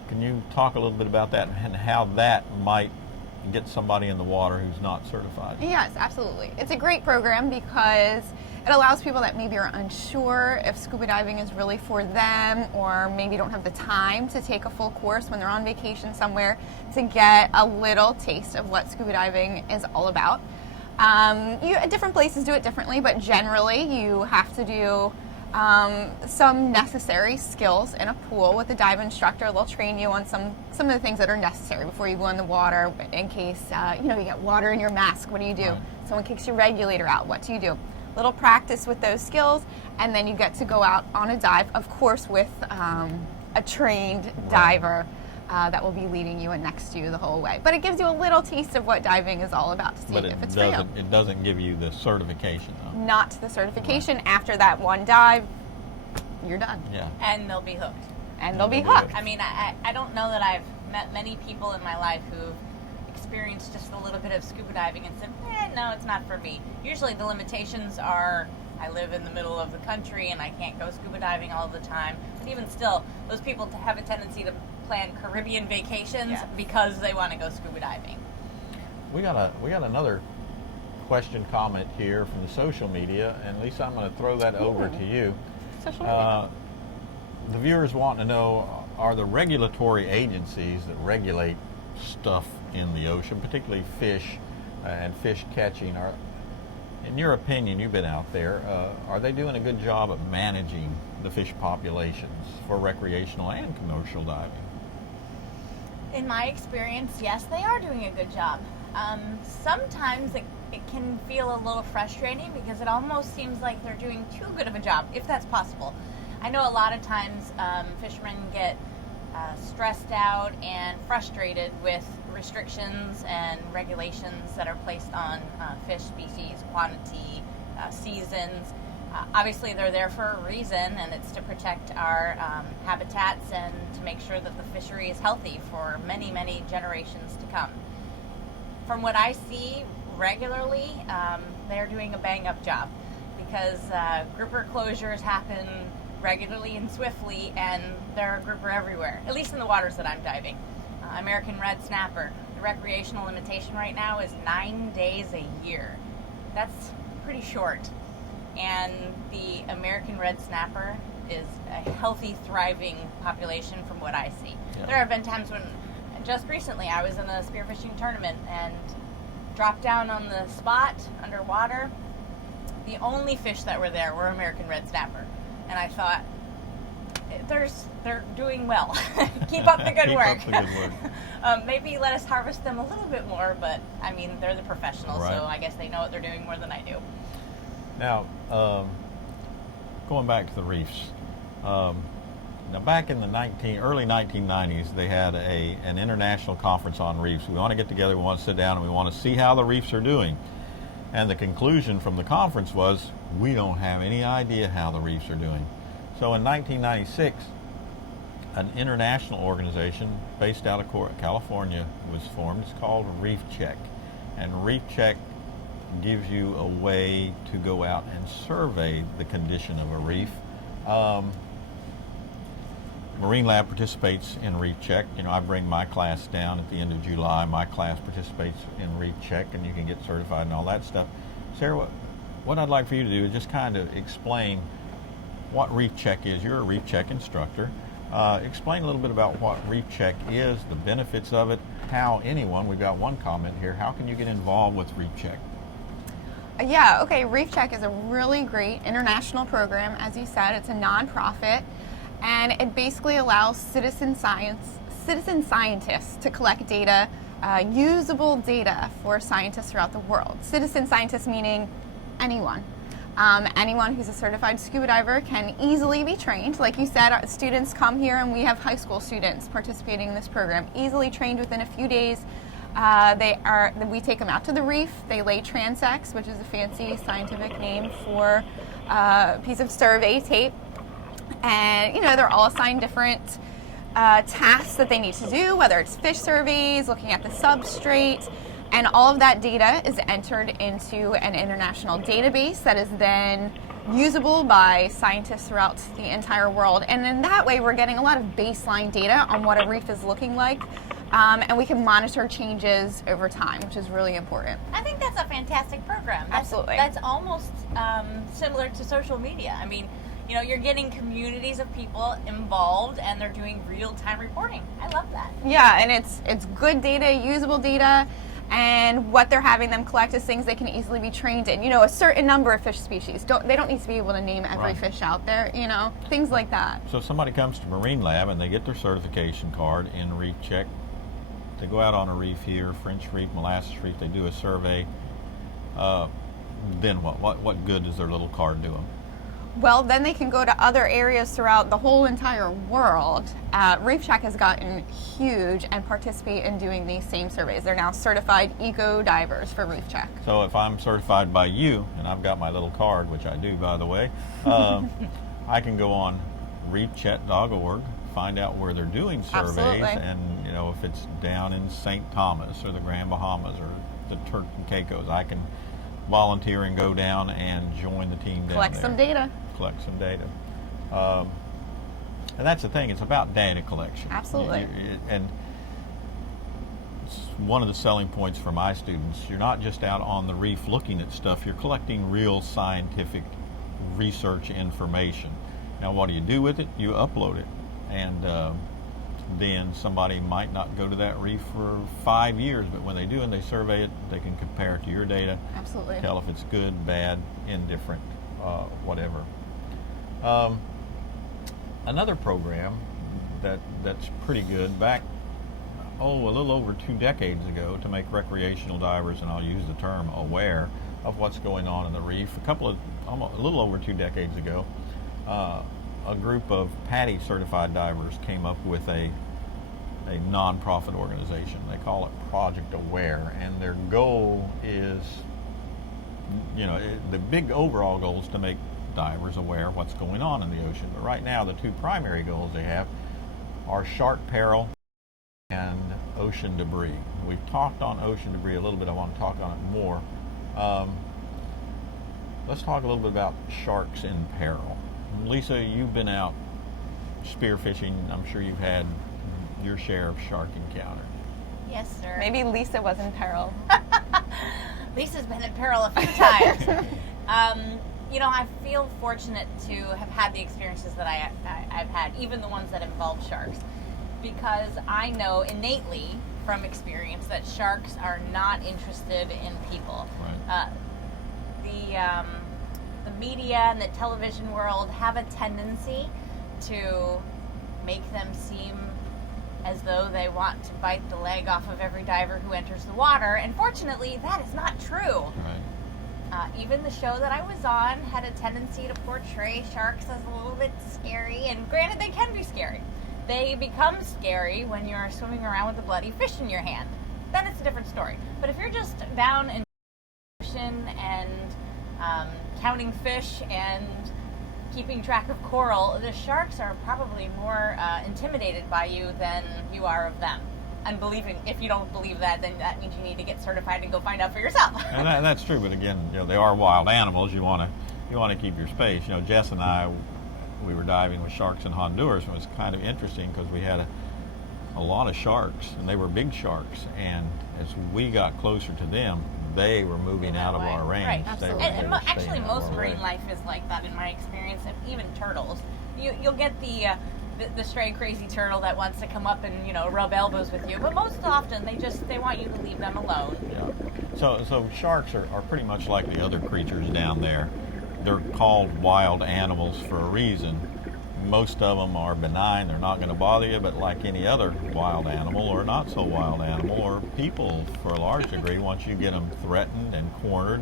can you talk a little bit about that and how that might get somebody in the water who's not certified? Yes, absolutely. It's a great program because it allows people that maybe are unsure if scuba diving is really for them, or maybe don't have the time to take a full course when they're on vacation somewhere, to get a little taste of what scuba diving is all about. Different places do it differently, but generally you have to do some necessary skills in a pool with a dive instructor. They'll train you on some of the things that are necessary before you go in the water. In case you get water in your mask, what do you do? Right. Someone kicks your regulator out, what do you do? Little practice with those skills, and then you get to go out on a dive, of course with a trained diver that will be leading you and next to you the whole way. But it gives you a little taste of what diving is all about to see if it's for you. It doesn't give you the certification, though. Not the certification. Right. After that one dive, you're done. Yeah. And they'll be hooked. And they'll be hooked. I mean, I don't know that I've met many people in my life who've experienced just a little bit of scuba diving and said, no, it's not for me. Usually the limitations are, I live in the middle of the country and I can't go scuba diving all the time. But even still, those people have a tendency to plan Caribbean vacations because they want to go scuba diving. We got another question comment here from the social media, and Lisa, I'm going to throw that over to you. Social media. The viewers want to know, are the regulatory agencies that regulate stuff in the ocean, particularly fish and fish catching, in your opinion, you've been out there, are they doing a good job of managing the fish populations for recreational and commercial diving? In my experience, yes, they are doing a good job. Sometimes it can feel a little frustrating because it almost seems like they're doing too good of a job, if that's possible. I know a lot of times fishermen get stressed out and frustrated with restrictions and regulations that are placed on fish species, quantity, seasons. Obviously, they're there for a reason, and it's to protect our habitats and to make sure that the fishery is healthy for many, many generations to come. From what I see regularly, they're doing a bang-up job because grouper closures happen regularly and swiftly, and there are grouper everywhere, at least in the waters that I'm diving. American red snapper, the recreational limitation right now is 9 days a year. That's pretty short. And the American red snapper is a healthy, thriving population from what I see. Yeah. There have been times when, just recently, I was in a spearfishing tournament and dropped down on the spot underwater. The only fish that were there were American red snapper. And I thought, they're doing well. Keep up the good work. Keep up the good work. Maybe let us harvest them a little bit more, but I mean, they're the professionals, right. So I guess they know what they're doing more than I do. Now, going back to the reefs. Now, back in the early 1990s, they had an international conference on reefs. We want to get together, we want to sit down, and we want to see how the reefs are doing. And the conclusion from the conference was, we don't have any idea how the reefs are doing. So in 1996, an international organization based out of California was formed. It's called Reef Check. And Reef Check gives you a way to go out and survey the condition of a reef. Marine Lab participates in Reef Check. I bring my class down at the end of July. My class participates in Reef Check, and you can get certified and all that stuff. Sarah, what I'd like for you to do is just kind of explain what Reef Check is. You're a Reef Check instructor. Explain a little bit about what Reef Check is, the benefits of it, how anyone, we've got one comment here, how can you get involved with Reef Check? Yeah, okay, Reef Check is a really great international program. As you said, it's a nonprofit, and it basically allows citizen scientists to collect data, usable data for scientists throughout the world. Citizen scientists meaning anyone. Anyone who's a certified scuba diver can easily be trained. Like you said, our students come here, and we have high school students participating in this program, easily trained within a few days. We take them out to the reef. They lay transects, which is a fancy scientific name for a piece of survey tape. And, they're all assigned different tasks that they need to do, whether it's fish surveys, looking at the substrate, and all of that data is entered into an international database that is then usable by scientists throughout the entire world. And in that way, we're getting a lot of baseline data on what a reef is looking like. And we can monitor changes over time, which is really important. I think that's a fantastic program. Absolutely. That's almost similar to social media. I mean, you're getting communities of people involved, and they're doing real-time reporting. I love that. Yeah, and it's good data, usable data, And what they're having them collect is things they can easily be trained in. A certain number of fish species. They don't need to be able to name every Right. fish out there, things like that. So if somebody comes to Marine Lab and they get their certification card in Reef Check, they go out on a reef here, French Reef, Molasses Reef, they do a survey, then what? What good does their little card do them? Well, then they can go to other areas throughout the whole entire world. Reef Check has gotten huge and participate in doing these same surveys. They're now certified eco divers for Reef Check. So if I'm certified by you, and I've got my little card, which I do, by the way, I can go on reefcheck.org, find out where they're doing surveys, Absolutely. and if it's down in St. Thomas or the Grand Bahamas or the Turks and Caicos, I can volunteer and go down and join the team down Collect there. some data. Collect some data. And that's the thing, it's about data collection. Absolutely. And it's one of the selling points for my students. You're not just out on the reef looking at stuff, you're collecting real scientific research information. Now what do you do with it? You upload it. And then somebody might not go to that reef for 5 years, but when they do and they survey it, they can compare it to your data. Absolutely. Tell if it's good, bad, indifferent, whatever. Another program that's pretty good, back a little over 2 decades ago, to make recreational divers, and I'll use the term, aware of what's going on in the reef. A little over 2 decades ago, a group of PADI certified divers came up with a non-profit organization. They call it Project Aware, and their goal is, the big overall goal is to make divers aware of what's going on in the ocean. But right now, the two primary goals they have are shark peril and ocean debris. We've talked on ocean debris a little bit. I want to talk on it more. Let's talk a little bit about sharks in peril. Lisa, you've been out spearfishing. I'm sure you've had your share of shark encounters. Yes, sir. Maybe Lisa was in peril. Lisa's been in peril a few times. I feel fortunate to have had the experiences that I've had, even the ones that involve sharks, because I know innately from experience that sharks are not interested in people. Right. The media and the television world have a tendency to make them seem as though they want to bite the leg off of every diver who enters the water, and fortunately that is not true. Right. Even the show that I was on had a tendency to portray sharks as a little bit scary, and granted, they can be scary. They become scary when you're swimming around with a bloody fish in your hand. Then it's a different story. But if you're just down in the ocean and counting fish and keeping track of coral, the sharks are probably more intimidated by you than you are of them. And if you don't believe that, then that means you need to get certified and go find out for yourself. And that's true, but again, they are wild animals. You want to keep your space. Jess and I, we were diving with sharks in Honduras, and it was kind of interesting because we had a lot of sharks, and they were big sharks. And as we got closer to them, they were moving out of our range. Right, absolutely. And actually, most marine life is like that in my experience, and even turtles. You'll get the stray crazy turtle that wants to come up and rub elbows with you, but most often they want you to leave them alone. Yeah. So sharks are pretty much like the other creatures down there. They're called wild animals for a reason. Most of them are benign, they're not going to bother you, but like any other wild animal or not so wild animal, or people for a large degree, once you get them threatened and cornered,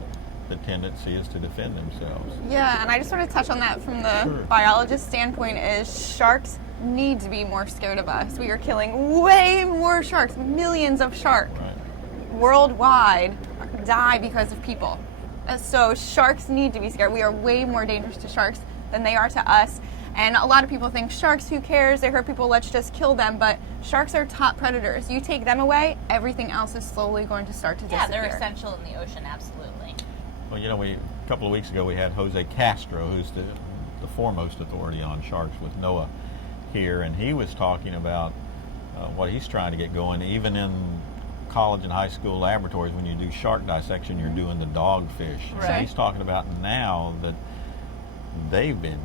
the tendency is to defend themselves. Yeah, and I just want to touch on that from the Sure. biologist standpoint is sharks need to be more scared of us. We are killing way more sharks, millions of sharks Right. worldwide die because of people. So sharks need to be scared. We are way more dangerous to sharks than they are to us. And a lot of people think sharks, who cares? They hurt people, let's just kill them. But sharks are top predators. You take them away, everything else is slowly going to start to Yeah, disappear. they're essential in the ocean, absolutely. Well, a couple of weeks ago we had Jose Castro, who's the foremost authority on sharks with NOAA here, and he was talking about what he's trying to get going. Even in college and high school laboratories, when you do shark dissection, you're doing the dogfish. So Right. he's talking about now that they've been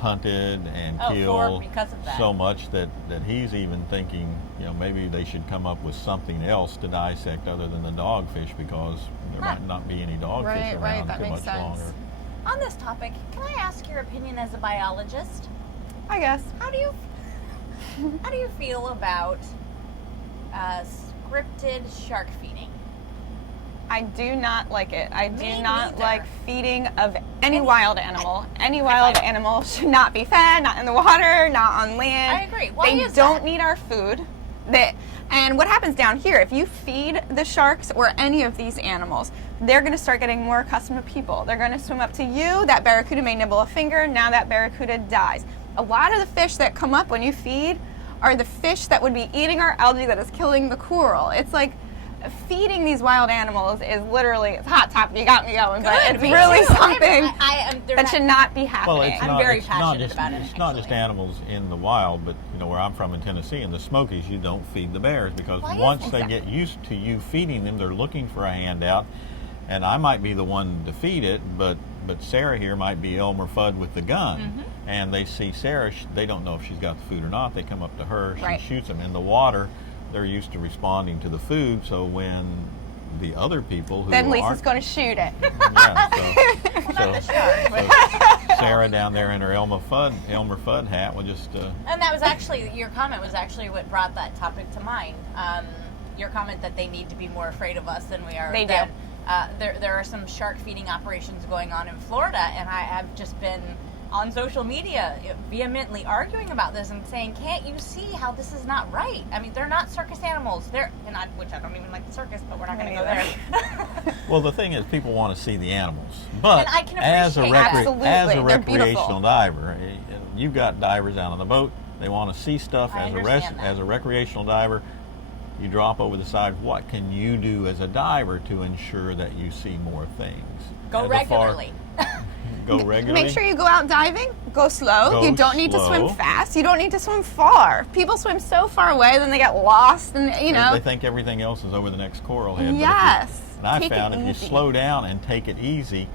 hunted and Oh, killed because of that. so much that he's even thinking, maybe they should come up with something else to dissect other than the dogfish, because there might not be any dogfish Right, around that too makes much sense. longer. On this topic, can I ask your opinion as a biologist? I guess. How do you feel about scripted shark feeding? I do not like it. I do Me not neither. like feeding of any wild animal. Any wild animal should not be fed, not in the water, not on land. I agree. Why They is don't that? need our food. And what happens down here, if you feed the sharks or any of these animals, they're going to start getting more accustomed to people. They're going to swim up to you. That barracuda may nibble a finger. Now that barracuda dies. A lot of the fish that come up when you feed are the fish that would be eating our algae that is killing the coral. It's like feeding these wild animals is literally, it's hot topic, you got me going, but Good, it's me really too. something They're that not- should not be happening. Well, it's I'm not, very it's passionate not just, about it, It's not just actually. animals in the wild, but where I'm from in Tennessee, in the Smokies, you don't feed the bears, because Why is once that? they get used to you feeding them, they're looking for a handout. And I might be the one to feed it, but Sarah here might be Elmer Fudd with the gun. Mm-hmm. And they see Sarah, they don't know if she's got the food or not. They come up to her, she Right. shoots them. In the water, they're used to responding to the food, so when the other people who Then Lisa's aren't, going to shoot it. yeah, so Sarah down there in her Elmer Fudd hat will just And that was actually, your comment was actually what brought that topic to mind. Your comment that they need to be more afraid of us than we are. They do. that, there are some shark feeding operations going on in Florida, and I have just been on social media vehemently arguing about this and saying, can't you see how this is not right? I mean, they're not circus animals. Which I don't even like the circus, but we're not going to go there. Well, the thing is, people want to see the animals, but And I can as a appreciate that. Absolutely. as a They're recreational beautiful. diver, you've got divers out on the boat. They want to see stuff. I understand that. As a recreational diver, you drop over the side. What can you do as a diver to ensure that you see more things? Go As a regularly. Go regularly. Make sure you go out diving, go slow. Go You don't need to slow. swim fast. You don't need to swim far. People swim so far away, then they get lost, and They think everything else is over the next coral head. but if you- Yes. And I Take it found if you easy. slow down and take it easy,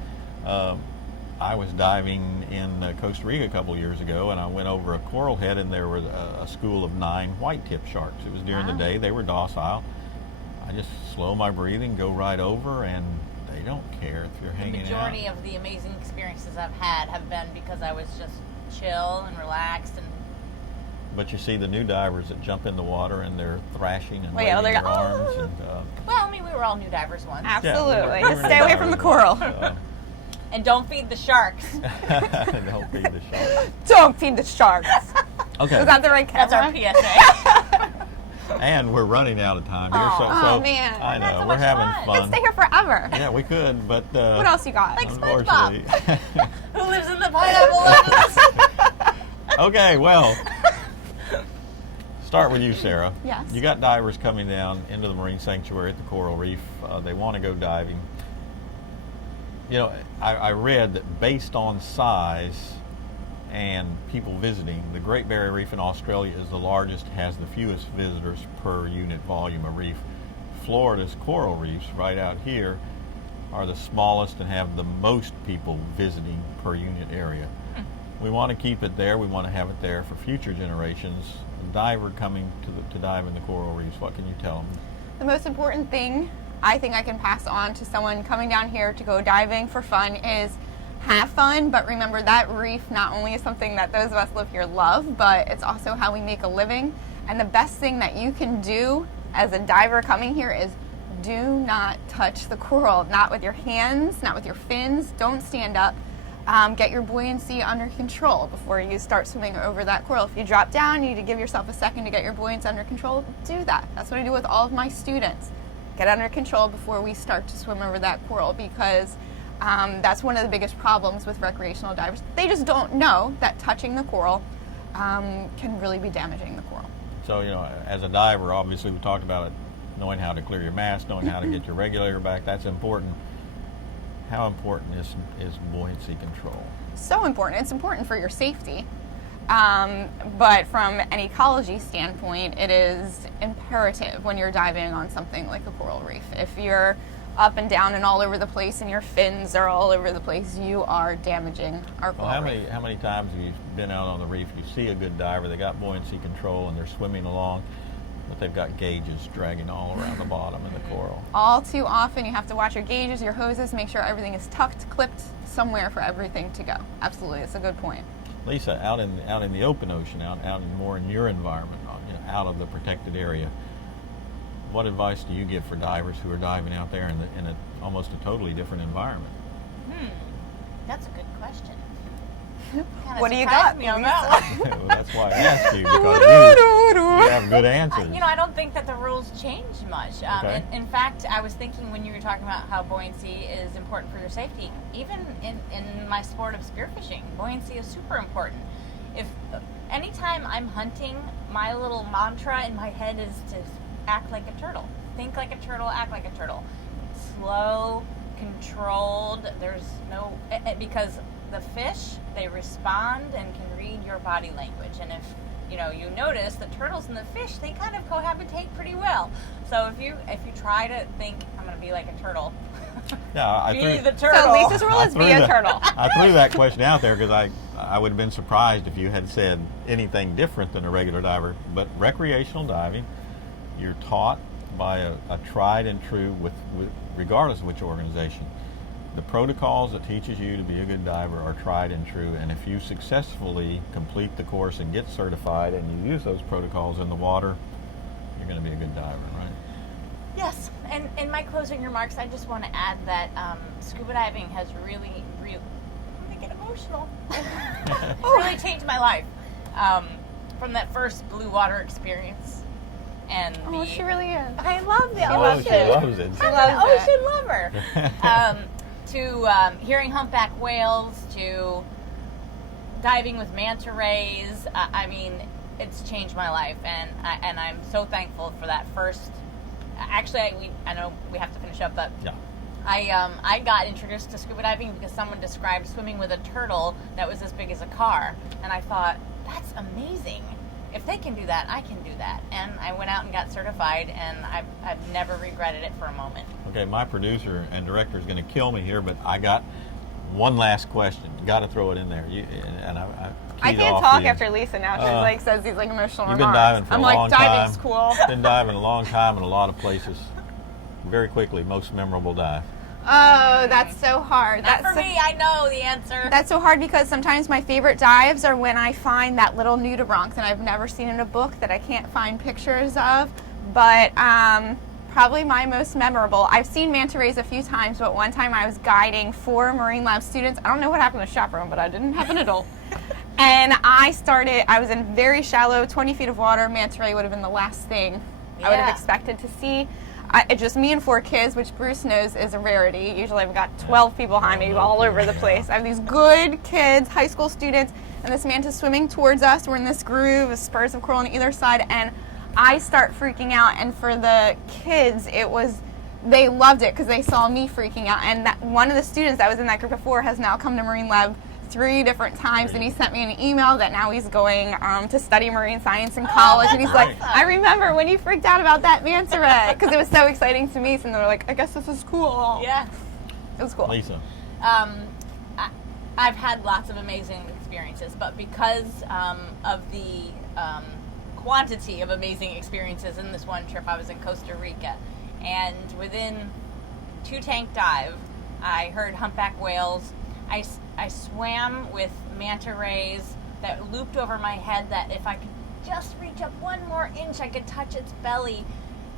I was diving in Costa Rica a couple years ago, and I went over a coral head, and there was a school of 9 white-tip sharks. It was during the day. They were docile. I just slow my breathing, go right over, and they don't care if you're The hanging majority out. of the amazing experiences I've had have been because I was just chill and relaxed and But you see the new divers that jump in the water, and they're thrashing and Well, yeah, waving they're their go- arms. And, well, I mean, we were all new divers once. Absolutely. we were Just stay away from the coral. And don't feed the sharks. Don't feed the sharks. Don't feed the sharks. Okay. Was that the right That's our camera? PSA. And we're running out of time here, Oh, man. I know That's so we're much having fun. fun. Let's stay here forever. Yeah, we could, but What else you got? Like unfortunately. Who lives in the pineapple lands? Okay, well, start with you, Sarah. Yes. You got divers coming down into the marine sanctuary at the coral reef. They want to go diving. I read that based on size and people visiting, the Great Barrier Reef in Australia is the largest, has the fewest visitors per unit volume of reef. Florida's coral reefs, right out here, are the smallest and have the most people visiting per unit area. We want to keep it there. We want to have it there for future generations. A diver coming to dive in the coral reefs, what can you tell them? The most important thing I think I can pass on to someone coming down here to go diving for fun is have fun, but remember that reef not only is something that those of us live here love, but it's also how we make a living. And the best thing that you can do as a diver coming here is do not touch the coral, not with your hands, not with your fins. Don't stand up. Get your buoyancy under control before you start swimming over that coral. If you drop down, you need to give yourself a second to get your buoyancy under control. Do that. That's what I do with all of my students. Get under control before we start to swim over that coral, because that's one of the biggest problems with recreational divers. They just don't know that touching the coral can really be damaging the coral. So, as a diver, obviously we talked about it, knowing how to clear your mask, knowing how to get your regulator back, that's important. How important is buoyancy control? So important. It's important for your safety. But from an ecology standpoint, it is imperative when you're diving on something like a coral reef. If you're up and down and all over the place, and your fins are all over the place, you are damaging our coral reef. How many times have you been out on the reef, you see a good diver, they got buoyancy control and they're swimming along, but they've got gauges dragging all around the bottom of the coral? All too often, you have to watch your gauges, your hoses, make sure everything is tucked, clipped somewhere for everything to go. Absolutely, it's a good point. Lisa, out in the open ocean, out in your environment, out of the protected area, what advice do you give for divers who are diving out there in almost a totally different environment? That's a good question. What do you got? Me on that one. Well, that's why I asked you, because you have good answers. I don't think that the rules change much. Okay. In fact, I was thinking when you were talking about how buoyancy is important for your safety, even in my sport of spearfishing, buoyancy is super important. If anytime I'm hunting, my little mantra in my head is to act like a turtle. Think like a turtle, act like a turtle. Slow, controlled. There's no... Because the fish, they respond and can read your body language. And if you notice the turtles and the fish, they kind of cohabitate pretty well. So if you try to think, I'm going to be like a turtle, Yeah, be the turtle. So Lisa's rule is be a turtle. I threw that question out there because I would have been surprised if you had said anything different than a regular diver. But recreational diving, you're taught by a tried and true, with regardless of which organization. The protocols that teaches you to be a good diver are tried and true, and if you successfully complete the course and get certified and you use those protocols in the water, you're going to be a good diver, right? Yes, and in my closing remarks, I just want to add that scuba diving has really, I'm going to get emotional, really changed my life. From that first blue water experience. And she really is. I love the ocean. ocean. She loves it. I'm an ocean lover. To hearing humpback whales, to diving with manta rays. I mean, it's changed my life, and I'm so thankful for that first. Actually, I know we have to finish up, but yeah. I got introduced to scuba diving because someone described swimming with a turtle that was as big as a car, and I thought, that's amazing. If they can do that, I can do that. And I went out and got certified, and I've never regretted it for a moment. Okay, my producer and director is going to kill me here, but I got one last question. Got to throw it in there. I can't talk after Lisa now. She says these emotional you've remarks. Been diving for I'm a long like, time. diving's cool. Been diving a long time in a lot of places. Very quickly, most memorable dive. Oh, that's so hard. Not for me, I know the answer. That's so hard because sometimes my favorite dives are when I find that little nudibranch that I've never seen in a book that I can't find pictures of. But probably my most memorable. I've seen manta rays a few times, but one time I was guiding 4 Marine Lab students. I don't know what happened to chaperone, but I didn't have an adult. And I was in very shallow, 20 feet of water. Manta ray would have been the last thing I would have expected to see. Just me and 4 kids, which Bruce knows is a rarity. Usually I've got 12 people behind me all over the place. I have these good kids, high school students, and this manta's swimming towards us. We're in this groove with spurs of coral on either side, and I start freaking out. And for the kids, they loved it because they saw me freaking out. And one of the students that was in that group before has now come to Marine Lab 3 different times, and he sent me an email that now he's going to study marine science in college, and he's like, I remember when you freaked out about that manta ray, because it was so exciting to me, so they're like, I guess this is cool. Yeah. It was cool. Lisa. I've had lots of amazing experiences, but because of the quantity of amazing experiences in this one trip, I was in Costa Rica, and within 2-tank dive, I heard humpback whales. I swam with manta rays that looped over my head, that if I could just reach up 1 more inch, I could touch its belly,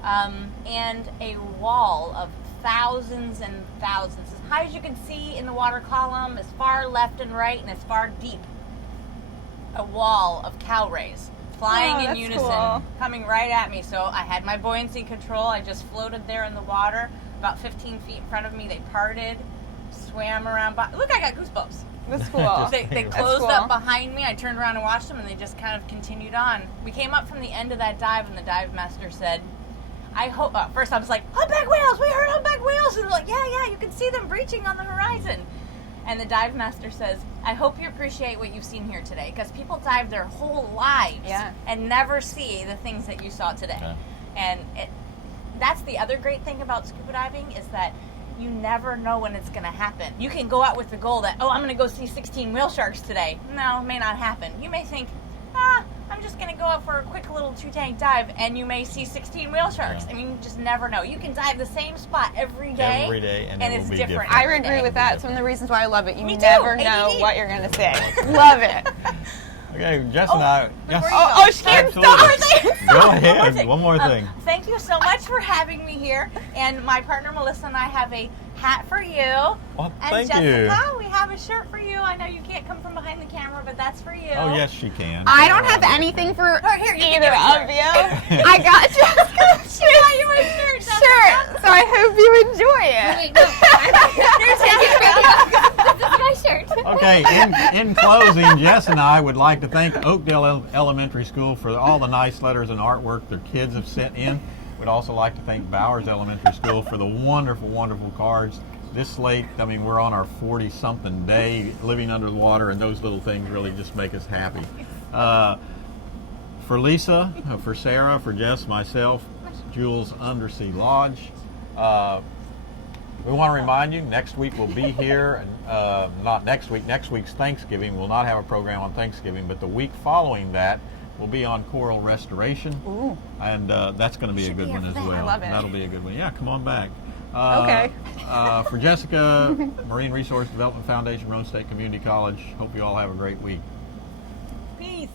and a wall of thousands and thousands, as high as you can see in the water column, as far left and right, and as far deep. A wall of cow rays flying in unison, cool. coming right at me. So I had my buoyancy control. I just floated there in the water. About 15 feet in front of me, they parted, swam around. Look, I got goosebumps. That's cool. They closed up behind me. I turned around and watched them, and they just kind of continued on. We came up from the end of that dive, and the dive master said, I hope... first I was like, humpback whales! We heard humpback whales! And they're like, yeah, you can see them breaching on the horizon. And the dive master says, I hope you appreciate what you've seen here today, because people dive their whole lives and never see the things that you saw today. Okay. And that's the other great thing about scuba diving is that you never know when it's going to happen. You can go out with the goal that, I'm going to go see 16 whale sharks today. No, it may not happen. You may think, I'm just going to go out for a quick little 2-tank dive, and you may see 16 whale sharks. I mean, you just never know. You can dive the same spot every day. Every day, and it's different. I agree with that. It's one of the reasons why I love it. You Me too. never know what you're going to see. Love it. Okay, Jess and I. She can't Absolutely. stop. Go ahead. One more thing. Thank you so much for having me here. And my partner Melissa and I have a hat for you. Well, and thank Jessica, you. we have a shirt for you. I know you can't come from behind the camera, but that's for you. Oh, yes, she can. I don't have anything for Here, you either can of you. I got Jessica's shirt. Yeah, you want a shirt, Jessica? Sure. So I hope you enjoy it. Wait, no. This is my shirt. Okay, in closing, Jess and I would like to thank Oakdale Elementary School for all the nice letters and artwork their kids have sent in. We'd also like to thank Bowers Elementary School for the wonderful, wonderful cards. This late, I mean, we're on our 40-something day living under the water, and those little things really just make us happy. For Lisa, for Sarah, for Jess, myself, Jules Undersea Lodge. We want to remind you, next week we'll be here, and not next week, next week's Thanksgiving. We'll not have a program on Thanksgiving, but the week following that, we'll be on coral restoration. Ooh. And that's going to be a good one as well. I love it. That'll be a good one. Yeah, come on back. Okay. For Jessica, Marine Resource Development Foundation, Roane State Community College, hope you all have a great week. Peace.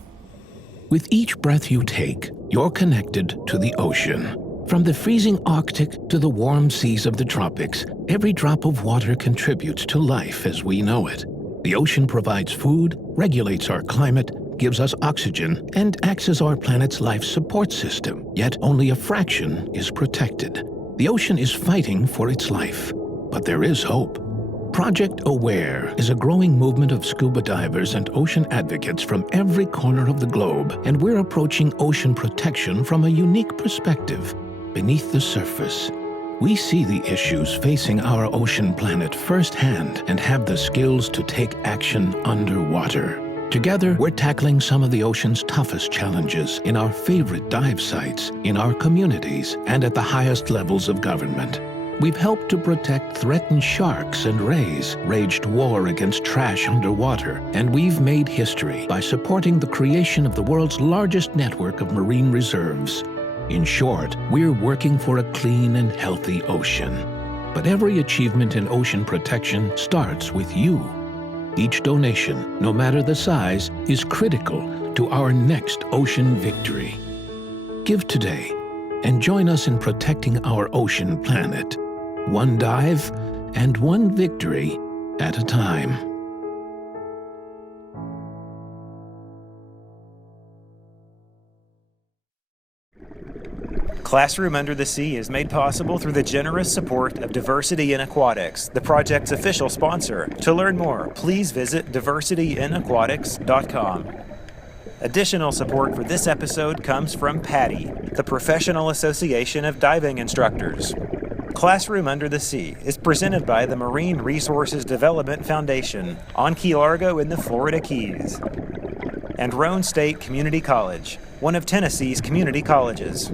With each breath you take, you're connected to the ocean. From the freezing Arctic to the warm seas of the tropics, every drop of water contributes to life as we know it. The ocean provides food, regulates our climate, gives us oxygen, and acts as our planet's life support system. Yet only a fraction is protected. The ocean is fighting for its life, but there is hope. Project Aware is a growing movement of scuba divers and ocean advocates from every corner of the globe, and we're approaching ocean protection from a unique perspective. Beneath the surface, we see the issues facing our ocean planet firsthand and have the skills to take action underwater. Together, we're tackling some of the ocean's toughest challenges in our favorite dive sites, in our communities, and at the highest levels of government. We've helped to protect threatened sharks and rays, waged war against trash underwater, and we've made history by supporting the creation of the world's largest network of marine reserves. In short, we're working for a clean and healthy ocean. But every achievement in ocean protection starts with you. Each donation, no matter the size, is critical to our next ocean victory. Give today and join us in protecting our ocean planet. One dive and one victory at a time. Classroom Under the Sea is made possible through the generous support of Diversity in Aquatics, the project's official sponsor. To learn more, please visit diversityinaquatics.com. Additional support for this episode comes from PADI, the Professional Association of Diving Instructors. Classroom Under the Sea is presented by the Marine Resources Development Foundation on Key Largo in the Florida Keys, and Roane State Community College, one of Tennessee's community colleges.